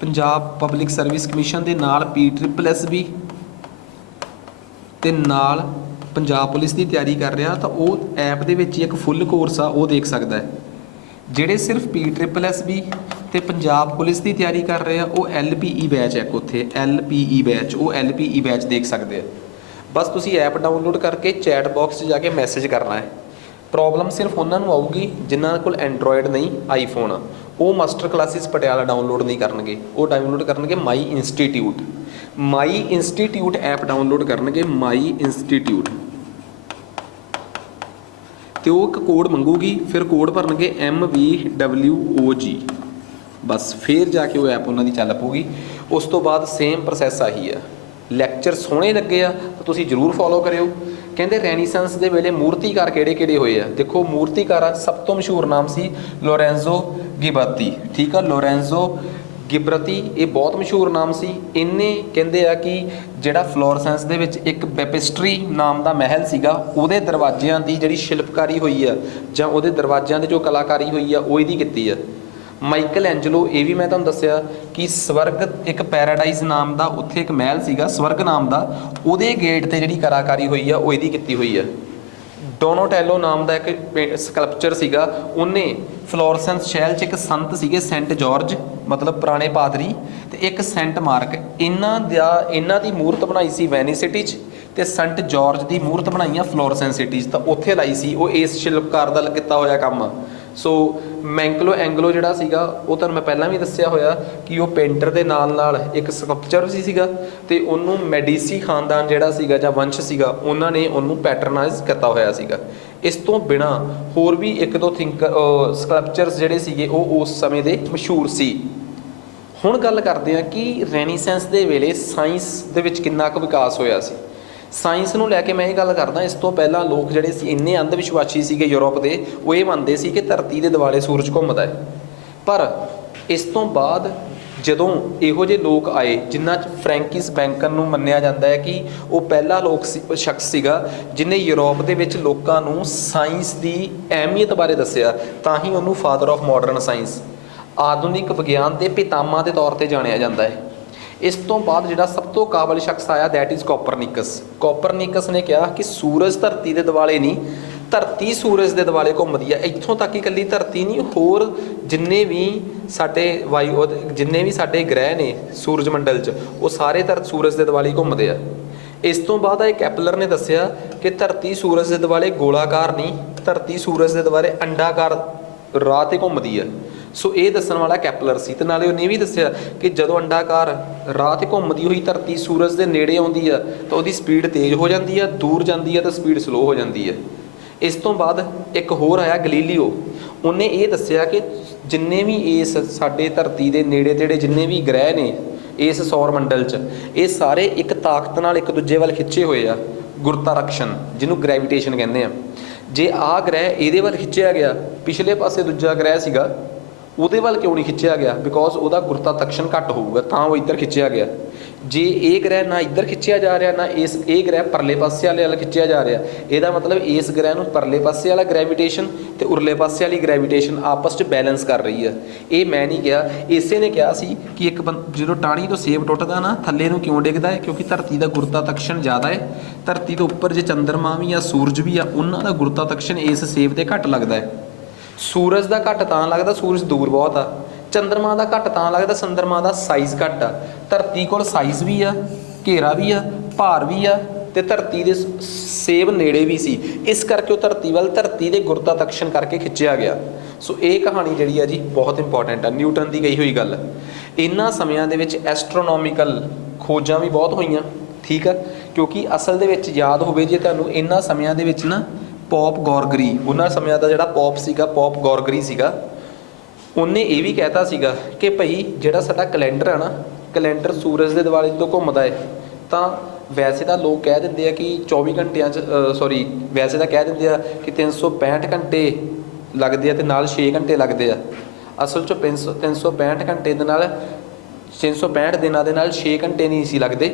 Punjab public service commission ਦੇ ਨਾਲ PSSB ਤੇ ਨਾਲ ਪੰਜਾਬ ਪੁਲਿਸ ਦੀ ਤਿਆਰੀ ਕਰ ਰਿਹਾ, ਤਾਂ ਉਹ ਐਪ ਦੇ ਵਿੱਚ ਹੀ ਇੱਕ ਫੁੱਲ ਕੋਰਸ ਆ, ਉਹ ਦੇਖ ਸਕਦਾ ਹੈ। ਜਿਹੜੇ ਸਿਰਫ PSSB ਤੇ ਪੰਜਾਬ ਪੁਲਿਸ ਦੀ ਤਿਆਰੀ ਕਰ ਰਹੇ ਆ ਉਹ LPE ਬੈਚ ਹੈ ਉੱਥੇ LPE ਬੈਚ, ਉਹ LPE ਬੈਚ ਦੇਖ ਸਕਦੇ ਆ। ਬਸ ਤੁਸੀਂ ਐਪ ਡਾਊਨਲੋਡ ਕਰਕੇ ਚੈਟ ਬਾਕਸ 'ਚ ਜਾ ਕੇ ਮੈਸੇਜ ਕਰਨਾ ਹੈ। ਪ੍ਰੋਬਲਮ ਸਿਰਫ ਉਹਨਾਂ ਨੂੰ ਆਊਗੀ ਜਿਨ੍ਹਾਂ ਕੋਲ ਐਂਡਰੋਇਡ ਨਹੀਂ ਆਈਫੋਨ ਆ, ਉਹ ਮਾਸਟਰ ਕਲਾਸਿਸ ਪਟਿਆਲਾ ਡਾਊਨਲੋਡ ਨਹੀਂ ਕਰਨਗੇ, ਉਹ ਡਾਊਨਲੋਡ ਕਰਨਗੇ ਮਾਈ ਇੰਸਟੀਟਿਊਟ ਐਪ ਡਾਊਨਲੋਡ ਕਰਨਗੇ, ਮਾਈ ਇੰਸਟੀਟਿਊਟ। ਤੇ ਉਹ ਇੱਕ ਕੋਡ ਮੰਗੂਗੀ, ਫਿਰ ਕੋਡ ਭਰਨਗੇ MVWOG, ਬਸ ਫਿਰ ਜਾ ਕੇ ਉਹ ਐਪ ਉਹਨਾਂ ਦੀ ਚੱਲ ਪਊਗੀ। ਉਸ ਤੋਂ ਬਾਅਦ ਸੇਮ ਪ੍ਰੋਸੈਸ ਆਹੀ ਆ। ਲੈਕਚਰ ਸੋਹਣੇ ਲੱਗੇ ਆ ਤਾਂ ਤੁਸੀਂ ਜ਼ਰੂਰ ਫੋਲੋ ਕਰਿਓ। ਕਹਿੰਦੇ ਰੈਨੀਸੈਂਸ ਦੇ ਵੇਲੇ ਮੂਰਤੀਕਾਰ ਕਿਹੜੇ ਕਿਹੜੇ ਹੋਏ ਆ, ਦੇਖੋ ਮੂਰਤੀਕਾਰਾਂ ਸਭ ਤੋਂ ਮਸ਼ਹੂਰ ਨਾਮ ਸੀ ਲੋਰੈਂਜ਼ੋ ਗਿਬਰਤੀ, ਠੀਕ ਆ, ਲੋਰੈਂਜ਼ੋ ਗਿਬਰਤੀ, ਇਹ ਬਹੁਤ ਮਸ਼ਹੂਰ ਨਾਮ ਸੀ। ਇਹਨੇ ਕਹਿੰਦੇ ਆ ਕਿ ਜਿਹੜਾ ਫਲੋਰੈਂਸ ਦੇ ਵਿੱਚ ਇੱਕ ਬੈਪਿਸਟਰੀ ਨਾਮ ਦਾ ਮਹਿਲ ਸੀਗਾ, ਉਹਦੇ ਦਰਵਾਜ਼ਿਆਂ ਦੀ ਜਿਹੜੀ ਸ਼ਿਲਪਕਾਰੀ ਹੋਈ ਆ ਜਾਂ ਉਹਦੇ ਦਰਵਾਜ਼ਿਆਂ ਦੀ ਜੋ ਕਲਾਕਾਰੀ ਹੋਈ ਆ ਉਹ ਇਹਦੀ ਕੀਤੀ ਆ। ਮਾਈਕਲ ਐਂਜਲੋ, ਇਹ ਵੀ ਮੈਂ ਤੁਹਾਨੂੰ ਦੱਸਿਆ ਕਿ ਸਵਰਗ ਇੱਕ ਪੈਰਾਡਾਈਜ਼ ਨਾਮ ਦਾ ਉੱਥੇ ਇੱਕ ਮਹਿਲ ਸੀਗਾ ਸਵਰਗ ਨਾਮ ਦਾ, ਉਹਦੇ ਗੇਟ ਤੇ ਜਿਹੜੀ ਕਲਾਕਾਰੀ ਹੋਈ ਆ ਉਹ ਇਹਦੀ ਕੀਤੀ ਹੋਈ ਆ। ਡੋਨੋਟੈਲੋ ਨਾਮ ਦਾ ਇੱਕ ਸਕਲਪਚਰ ਸੀਗਾ, ਉਹਨੇ ਫਲੋਰੈਂਸ ਸ਼ਹਿਰ 'ਚ ਇੱਕ ਸੰਤ ਸੀਗੇ ਸੈਂਟ ਜਾਰਜ, ਮਤਲਬ ਪੁਰਾਣੇ ਪਾਦਰੀ, ਤੇ ਇੱਕ ਸੈਂਟ ਮਾਰਕ, ਇਹਨਾਂ ਦੀ ਮੂਰਤ ਬਣਾਈ ਸੀ ਵੈਨਿਸ ਸਿਟੀ 'ਚ, ਤੇ ਸੈਂਟ ਜਾਰਜ ਦੀ ਮੂਰਤ ਬਣਾਈ ਆ ਫਲੋਰੈਂਸ ਸਿਟੀ 'ਚ, ਤਾਂ ਉੱਥੇ ਲਾਈ ਸੀ। ਉਹ ਇਸ ਸ਼ਿਲਪਕਾਰ ਦਾ ਕੀਤਾ ਹੋਇਆ ਕੰਮ ਆ। ਸੋ ਮੈਂਕਲੋ ਐਂਗਲੋ ਜਿਹੜਾ ਸੀਗਾ ਉਹ ਤੁਹਾਨੂੰ ਮੈਂ ਪਹਿਲਾਂ ਵੀ ਦੱਸਿਆ ਹੋਇਆ ਕਿ ਉਹ ਪੇਂਟਰ ਦੇ ਨਾਲ ਨਾਲ ਇੱਕ ਸਕਲਪਚਰ ਵੀ ਸੀਗਾ, ਤੇ ਉਹਨੂੰ ਮੈਡੀਸੀ ਖਾਨਦਾਨ ਜਿਹੜਾ ਸੀਗਾ ਜਾਂ ਵੰਸ਼ ਸੀਗਾ ਉਹਨਾਂ ਨੇ ਉਹਨੂੰ ਪੈਟਰਨਾਈਜ਼ ਕੀਤਾ ਹੋਇਆ ਸੀਗਾ। ਇਸ ਤੋਂ ਬਿਨਾਂ ਹੋਰ ਵੀ ਇੱਕ ਦੋ ਸਕਲਪਚਰਸ ਜਿਹੜੇ ਸੀਗੇ ਉਹ ਉਸ ਸਮੇਂ ਦੇ ਮਸ਼ਹੂਰ ਸੀ। ਹੁਣ ਗੱਲ ਕਰਦੇ ਹਾਂ ਕਿ ਰੈਨੀਸੈਂਸ ਦੇ ਵੇਲੇ ਸਾਇੰਸ ਦੇ ਵਿੱਚ ਕਿੰਨਾ ਕੁ ਵਿਕਾਸ ਹੋਇਆ ਸੀ। ਸਾਇੰਸ ਨੂੰ ਲੈ ਕੇ ਮੈਂ ਇਹ ਗੱਲ ਕਰਦਾ, ਇਸ ਤੋਂ ਪਹਿਲਾਂ ਲੋਕ ਜਿਹੜੇ ਸੀ ਇੰਨੇ ਅੰਧ ਵਿਸ਼ਵਾਸੀ ਸੀਗੇ ਯੂਰਪ ਦੇ, ਉਹ ਇਹ ਮੰਨਦੇ ਸੀ ਕਿ ਧਰਤੀ ਦੇ ਦੁਆਲੇ ਸੂਰਜ ਘੁੰਮਦਾ ਹੈ। ਪਰ ਇਸ ਤੋਂ ਬਾਅਦ ਜਦੋਂ ਇਹੋ ਜਿਹੇ ਲੋਕ ਆਏ ਜਿਨ੍ਹਾਂ 'ਚ ਫਰੈਂਕਿਸ ਬੈਕਨ ਨੂੰ ਮੰਨਿਆ ਜਾਂਦਾ ਹੈ ਕਿ ਉਹ ਪਹਿਲਾ ਸ਼ਖਸ ਸੀਗਾ ਜਿਹਨੇ ਯੂਰਪ ਦੇ ਵਿੱਚ ਲੋਕਾਂ ਨੂੰ ਸਾਇੰਸ ਦੀ ਅਹਿਮੀਅਤ ਬਾਰੇ ਦੱਸਿਆ, ਤਾਂ ਹੀ ਉਹਨੂੰ ਫਾਦਰ ਆਫ ਮਾਡਰਨ ਸਾਇੰਸ, ਆਧੁਨਿਕ ਵਿਗਿਆਨ ਦੇ ਪਿਤਾਮਾ ਦੇ ਤੌਰ 'ਤੇ ਜਾਣਿਆ ਜਾਂਦਾ ਹੈ। ਇਸ ਤੋਂ ਬਾਅਦ ਜਿਹੜਾ ਸਭ ਤੋਂ ਕਾਬਲ ਸ਼ਖਸ ਆਇਆ ਦੈਟ ਇਜ਼ ਕੋਪਰਨਿਕਸ ਨੇ ਕਿਹਾ ਕਿ ਸੂਰਜ ਧਰਤੀ ਦੇ ਦੁਆਲੇ ਨਹੀਂ, ਧਰਤੀ ਸੂਰਜ ਦੇ ਦੁਆਲੇ ਘੁੰਮਦੀ ਹੈ। ਇੱਥੋਂ ਤੱਕ ਹੀ ਇਕੱਲੀ ਧਰਤੀ ਨਹੀਂ, ਹੋਰ ਜਿੰਨੇ ਵੀ ਸਾਡੇ ਗ੍ਰਹਿ ਨੇ ਸੂਰਜ ਮੰਡਲ 'ਚ ਉਹ ਸਾਰੇ ਸੂਰਜ ਦੇ ਦੁਆਲੇ ਘੁੰਮਦੇ ਆ। ਇਸ ਤੋਂ ਬਾਅਦ ਇਹ ਕੈਪਲਰ ਨੇ ਦੱਸਿਆ ਕਿ ਧਰਤੀ ਸੂਰਜ ਦੇ ਦੁਆਲੇ ਗੋਲਾਕਾਰ ਨਹੀਂ, ਧਰਤੀ ਸੂਰਜ ਦੇ ਦੁਆਲੇ ਅੰਡਾਕਾਰ ਰਾਹ 'ਤੇ ਘੁੰਮਦੀ ਆ। ਸੋ ਇਹ ਦੱਸਣ ਵਾਲਾ ਕੈਪਲਰ ਸੀ, ਤੇ ਨਾਲੇ ਉਹਨੇ ਇਹ ਵੀ ਦੱਸਿਆ ਕਿ ਜਦੋਂ ਅੰਡਾਕਾਰ ਰਾਹ 'ਤੇ ਘੁੰਮਦੀ ਹੋਈ ਧਰਤੀ ਸੂਰਜ ਦੇ ਨੇੜੇ ਆਉਂਦੀ ਆ ਤਾਂ ਉਹਦੀ ਸਪੀਡ ਤੇਜ਼ ਹੋ ਜਾਂਦੀ ਆ, ਦੂਰ ਜਾਂਦੀ ਆ ਤਾਂ ਸਪੀਡ ਸਲੋ ਹੋ ਜਾਂਦੀ ਹੈ। ਇਸ ਤੋਂ ਬਾਅਦ ਇੱਕ ਹੋਰ ਆਇਆ ਗਲੀਲੀਓ, ਉਹਨੇ ਇਹ ਦੱਸਿਆ ਕਿ ਜਿੰਨੇ ਵੀ ਇਸ ਸਾਡੇ ਧਰਤੀ ਦੇ ਨੇੜੇ ਤੇੜੇ ਜਿੰਨੇ ਵੀ ਗ੍ਰਹਿ ਨੇ ਇਸ ਸੌਰ ਮੰਡਲ 'ਚ, ਇਹ ਸਾਰੇ ਇੱਕ ਤਾਕਤ ਨਾਲ ਇੱਕ ਦੂਜੇ ਵੱਲ ਖਿੱਚੇ ਹੋਏ ਆ, ਗੁਰਤਾਕਰਸ਼ਣ ਜਿਹਨੂੰ ਗ੍ਰੈਵੀਟੇਸ਼ਨ ਕਹਿੰਦੇ ਆ। ਜੇ ਆਹ ਗ੍ਰਹਿ ਇਹਦੇ ਵੱਲ ਖਿੱਚਿਆ ਗਿਆ, ਪਿਛਲੇ ਪਾਸੇ ਦੂਜਾ ਗ੍ਰਹਿ ਸੀਗਾ ਉਹਦੇ ਵੱਲ ਕਿਉਂ ਨਹੀਂ ਖਿੱਚਿਆ ਗਿਆ, ਬਿਕੋਜ਼ ਉਹਦਾ ਗੁਰਤਾਕਰਸ਼ਣ ਘੱਟ ਹੋਊਗਾ ਤਾਂ ਉਹ ਇੱਧਰ ਖਿੱਚਿਆ ਗਿਆ। ਜੇ ਇਹ ਗ੍ਰਹਿ ਨਾ ਇੱਧਰ ਖਿੱਚਿਆ ਜਾ ਰਿਹਾ ਨਾ ਇਹ ਗ੍ਰਹਿ ਪਰਲੇ ਪਾਸੇ ਵਾਲੇ ਵੱਲ ਖਿੱਚਿਆ ਜਾ ਰਿਹਾ, ਇਹਦਾ ਮਤਲਬ ਇਸ ਗ੍ਰਹਿ ਨੂੰ ਪਰਲੇ ਪਾਸੇ ਵਾਲਾ ਗ੍ਰੈਵੀਟੇਸ਼ਨ ਤੇ ਉਰਲੇ ਪਾਸੇ ਵਾਲੀ ਗ੍ਰੈਵੀਟੇਸ਼ਨ ਆਪਸ 'ਚ ਬੈਲੈਂਸ ਕਰ ਰਹੀ ਆ। ਇਹ ਮੈਂ ਨਹੀਂ ਕਿਹਾ, ਇਸੇ ਨੇ ਕਿਹਾ ਸੀ ਕਿ ਇੱਕ ਜਦੋਂ ਟਾਹਣੀ ਤੋਂ ਸੇਬ ਟੁੱਟਦਾ ਨਾ ਥੱਲੇ ਨੂੰ ਕਿਉਂ ਡਿੱਗਦਾ ਹੈ, ਕਿਉਂਕਿ ਧਰਤੀ ਦਾ ਗੁਰਤਾਕਰਸ਼ਣ ਜ਼ਿਆਦਾ ਹੈ। ਧਰਤੀ ਤੋਂ ਉੱਪਰ ਜੇ ਚੰਦਰਮਾ ਵੀ ਆ ਸੂਰਜ ਵੀ ਆ, ਉਹਨਾਂ ਦਾ ਗੁਰਤਾਕਰਸ਼ਣ ਇਸ ਸੇਬ 'ਤੇ ਘੱਟ ਲੱਗਦਾ ਹੈ। ਸੂਰਜ ਦਾ ਘੱਟ ਤਾਂ ਲੱਗਦਾ, ਸੂਰਜ ਦੂਰ ਬਹੁਤ ਆ। ਚੰਦਰਮਾ ਦਾ ਘੱਟ ਤਾਂ ਲੱਗਦਾ, ਚੰਦਰਮਾ ਦਾ ਸਾਈਜ਼ ਘੱਟ ਆ। ਧਰਤੀ ਕੋਲ ਸਾਈਜ਼ ਵੀ ਆ, ਘੇਰਾ ਵੀ ਆ, ਭਾਰ ਵੀ ਆ, ਤੇ ਧਰਤੀ ਦੇ ਸੇਬ ਨੇੜੇ ਵੀ ਸੀ, ਇਸ ਕਰਕੇ ਉਹ ਧਰਤੀ ਵੱਲ ਧਰਤੀ ਦੇ ਗੁਰਤਾਕਰਸ਼ਣ ਕਰਕੇ ਖਿੱਚਿਆ ਗਿਆ। ਸੋ ਇਹ ਕਹਾਣੀ ਜਿਹੜੀ ਆ ਜੀ ਬਹੁਤ ਇੰਪੋਰਟੈਂਟ ਆ, ਨਿਊਟਨ ਦੀ ਕਹੀ ਹੋਈ ਗੱਲ। ਇਹਨਾਂ ਸਮਿਆਂ ਦੇ ਵਿੱਚ ਐਸਟਰੋਨੋਮੀਕਲ ਖੋਜਾਂ ਵੀ ਬਹੁਤ ਹੋਈਆਂ, ਠੀਕ ਆ, ਕਿਉਂਕਿ ਅਸਲ ਦੇ ਵਿੱਚ ਯਾਦ ਹੋਵੇ ਜੇ ਤੁਹਾਨੂੰ, ਇਹਨਾਂ ਸਮਿਆਂ ਦੇ ਵਿੱਚ ਨਾ ਪੌਪ ਗੌਰਗਰੀ, ਉਹਨਾਂ ਸਮਿਆਂ ਦਾ ਜਿਹੜਾ ਪੌਪ ਗੌਰਗਰੀ ਸੀਗਾ, ਉਹਨੇ ਇਹ ਵੀ ਕਹਿਤਾ ਸੀਗਾ ਕਿ ਭਾਈ ਜਿਹੜਾ ਸਾਡਾ ਕੈਲੰਡਰ ਆ ਨਾ, ਕੈਲੰਡਰ ਸੂਰਜ ਦੇ ਦੁਆਲੇ ਜਦੋਂ ਘੁੰਮਦਾ ਹੈ ਤਾਂ ਵੈਸੇ ਤਾਂ ਲੋਕ ਕਹਿ ਦਿੰਦੇ ਆ ਕਿ 24 ਘੰਟਿਆਂ 'ਚ ਵੈਸੇ ਤਾਂ ਕਹਿ ਦਿੰਦੇ ਆ ਕਿ 365 ਘੰਟੇ ਲੱਗਦੇ ਆ ਤੇ ਨਾਲ 6 ਘੰਟੇ ਲੱਗਦੇ ਆ। ਅਸਲ 'ਚ 365 ਘੰਟੇ ਦੇ ਨਾਲ 365 ਦਿਨਾਂ ਦੇ ਨਾਲ 6 ਘੰਟੇ ਨਹੀਂ ਸੀ ਲੱਗਦੇ,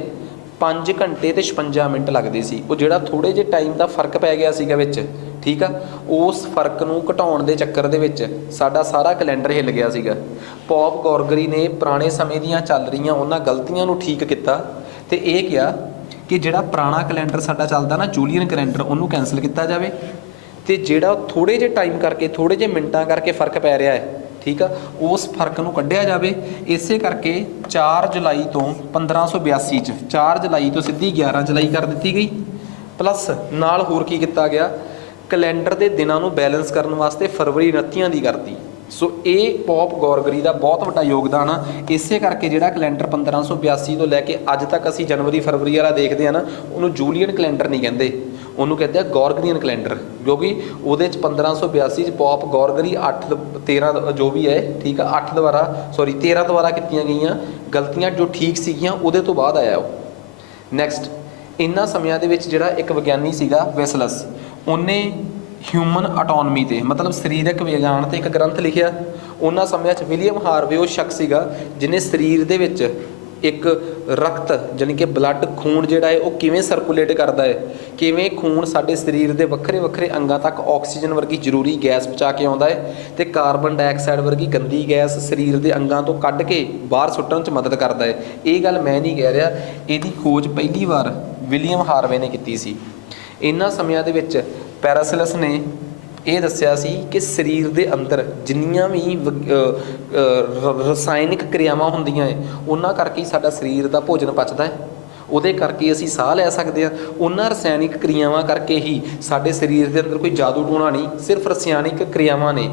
5 ਘੰਟੇ ਤੇ 56 ਮਿੰਟ ਲੱਗਦੇ ਸੀ। ਉਹ ਜਿਹੜਾ ਥੋੜ੍ਹੇ ਜਿਹੇ ਟਾਈਮ ਦਾ ਫਰਕ ਪੈ ਗਿਆ ਸੀਗਾ ਵਿੱਚ, ਠੀਕ ਆ, ਉਸ ਫਰਕ ਨੂੰ ਘਟਾਉਣ ਦੇ ਚੱਕਰ ਦੇ ਵਿੱਚ ਸਾਡਾ ਸਾਰਾ ਕੈਲੰਡਰ ਹਿੱਲ ਗਿਆ ਸੀਗਾ। ਪੌਪ ਗੌਰਗਰੀ ਨੇ ਪੁਰਾਣੇ ਸਮੇਂ ਦੀਆਂ ਚੱਲ ਰਹੀਆਂ ਉਹਨਾਂ ਗਲਤੀਆਂ ਨੂੰ ਠੀਕ ਕੀਤਾ ਤੇ ਇਹ ਕਿਹਾ ਕਿ ਜਿਹੜਾ ਪੁਰਾਣਾ ਕੈਲੰਡਰ ਸਾਡਾ ਚੱਲਦਾ ਨਾ ਜੂਲੀਅਨ ਕੈਲੰਡਰ, ਉਹਨੂੰ ਕੈਂਸਲ ਕੀਤਾ ਜਾਵੇ, ਤੇ ਜਿਹੜਾ ਥੋੜ੍ਹੇ ਜਿਹੇ ਟਾਈਮ ਕਰਕੇ, ਥੋੜ੍ਹੇ ਜਿਹੇ ਮਿੰਟਾਂ ਕਰਕੇ ਫਰਕ ਪੈ ਰਿਹਾ ਹੈ, ठीक है, उस फर्क नूं कढ़िया जाए। इसे करके 4 जुलाई तो 1582 च 4 जुलाई तो सीधी 11 जुलाई कर दी गई। प्लस नाल होर की किया गया, कैलेंडर के दिनों को बैलेंस करने वास्ते फरवरी 29 की करती। सो ये पॉप गॉर्गरी का बहुत बड़ा योगदान आ। इसे करके जो कैलेंडर 1582 तो लैके अज तक असी जनवरी फरवरी वाला देखते हैं ना, उन्होंने जूलीयन कैलेंडर नहीं कहते, उन्होंने कहते हैं गॉर्गरियन कैलेंडर, क्योंकि वो 1582 पॉप गॉर्गरी 8-13 जो भी है, ठीक है, 8 द्वारा 13 द्वारा की गई गलतियां जो ठीक सीगियां उहदे तो बाद आया वो। नैक्सट इन्हां समयां दे विच जिहड़ा एक विग्यानी सीगा वेसलस, उन्हें ह्यूमन अटोनमी ते मतलब सरीरक विज्ञान ते एक ग्रंथ लिखिया। उन्हां समयां च विलियम हार्वे वो शख्स सीगा जिन्हें शरीर दे विच एक रक्त जानी कि ब्लड खून जिहड़ा है वो किवें सर्कुलेट करता है, किवें खून साडे शरीर दे वक्रे वक्रे अंगां तक ऑक्सीजन वर्गी जरूरी गैस पहुँचा के आउंदा है ते कार्बन डाइऑक्साइड वर्गी गंदी गैस शरीर दे अंगां तो कढ के बाहर सुੱਟਣ च मदद करता है। ये गल मैं नहीं कह रहा, इहदी खोज पहली बार विलियम हार्वे ने की सी। इन्हां समयां दे विच पैरासिलस ने ये दस्सिया सी कि शरीर के अंदर जिन्नियां भी रसायनिक क्रियावां होंदियां है उन्हां करके ही साडा शरीर का भोजन पचदा है, उहदे करके असीं साह लै सकते हैं। उन्हां रसायनिक क्रियावां करके ही साडे शरीर के अंदर कोई जादू टूणा नहीं, सिर्फ रसायनिक क्रियावां ने,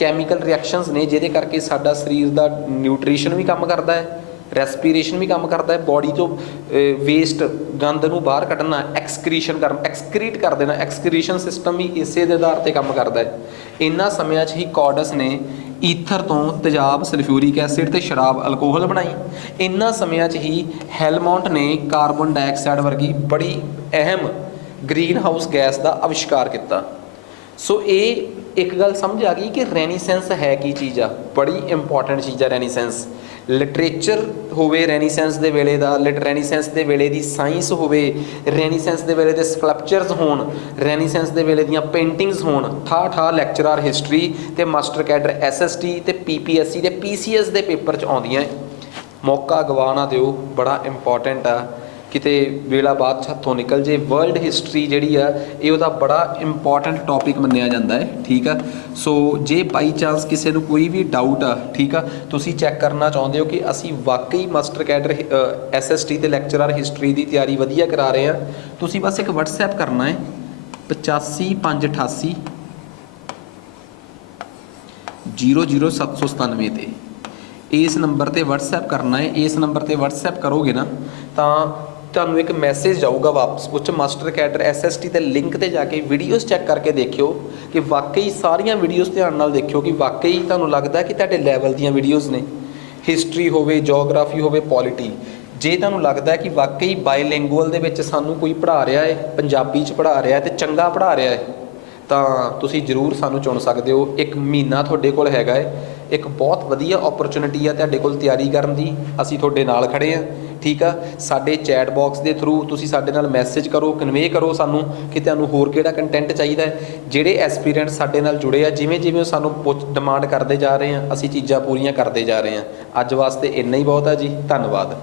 कैमिकल रिएक्शनस ने, जिहदे करके साडा शरीर का न्यूट्रीशन भी काम करता है, रैसपीरेशन भी काम करता है, बॉडी तो वेस्ट गंद नूं बाहर कढ़ना, एक्सक्रीशन कर एक्सक्रीट कर देना, एक्सक्रीशन सिस्टम भी इसे दे आधार पर काम करता है। इन्हां समयां 'च ही कॉडस ने ईथर तो तेजाब सल्फ्यूरिक एसिड ते शराब अल्कोहल बनाई। इन्हां समयां 'च ही हेलमोंट ने कार्बन डाइऑक्साइड वर्गी बड़ी अहम ग्रीन हाउस गैस का आविष्कार किया। सो ये एक गल समझ आ गई कि रैनीसेंस है की चीज़ आ, बड़ी इंपॉर्टेंट चीज़ आ रैनीसेंस। लिटरेचर होवे रैनीसेंस दे वेले दा, रैनीसेंस दे वेले दी साइंस होवे, रैनीसेंस दे वेले दे स्कल्पचर्स होण, रैनीसेंस दे वेले दियां पेंटिंग्स होण, ठा लेक्चरार हिस्टरी ते मास्टर कैडर SST ते PPSC ते PCS दे पेपर च आउंदियां। मौका गवा ना दिओ, बड़ा इंपॉर्टेंट आ, किते वेला बाद हत्थों निकल जे। वर्ल्ड हिस्टरी जिहड़ी आ ये उहदा बड़ा इंपॉर्टेंट टॉपिक मन्निया जाता है, ठीक है। सो जे बाई चांस किसी को कोई भी डाउट आ, ठीक है, तुसीं चैक करना चाहते हो कि असी वाकई मास्टर कैडर SST ते लैक्चरर हिस्टरी की तैयारी वधिया करा रहे हैं, तुसीं बस एक WhatsApp करना है 8558 00797 ते, इस नंबर पर WhatsApp करना है। इस नंबर पर WhatsApp करोगे ना तो ਤੁਹਾਨੂੰ एक मैसेज जाऊगा वापस, उस मास्टर कैडर SST के लिंक पर जाके वीडियोज़ चैक करके देखियो कि वाकई सारिया वीडियोज़ ध्यान नाल देखियो कि वाकई तुहानूं लगदा कि तुहाडे लैवल दीयां वीडियोज़ ने, हिस्टरी होवे, जोग्राफी होवे, पॉलिटी। जे तुहानूं लगदा कि वाकई बाईलैंगुअल दे विच सानूं कोई पढ़ा रहा है, पंजाबी च पढ़ा रहा है तो चंगा पढ़ा रहा है, तो तुसीं जरूर सानूं चुन सकते हो। एक महीना तुहाडे कोल हैगा है, एक बहुत वधिया अपॉर्चुनिटी है तुहाडे कोल तैयारी करन दी, असीं तुहाडे नाल खड़े हैं, ठीक है। साडे चैट बॉक्स के थ्रू तुसीं साडे नाल मैसेज करो, कन्वे करो सानूं कि तुहानूं होर किहड़ा कंटेंट चाहिए है। जिहड़े एस्पीरेंट साडे नाल जुड़े आ, जिवें जिवें सानूं डिमांड करते जा रहे हैं, असीं चीज़ां पूरीआं करते जा रहे हैं। अज वास्ते इन्ना ही बहुत है जी, धन्नवाद।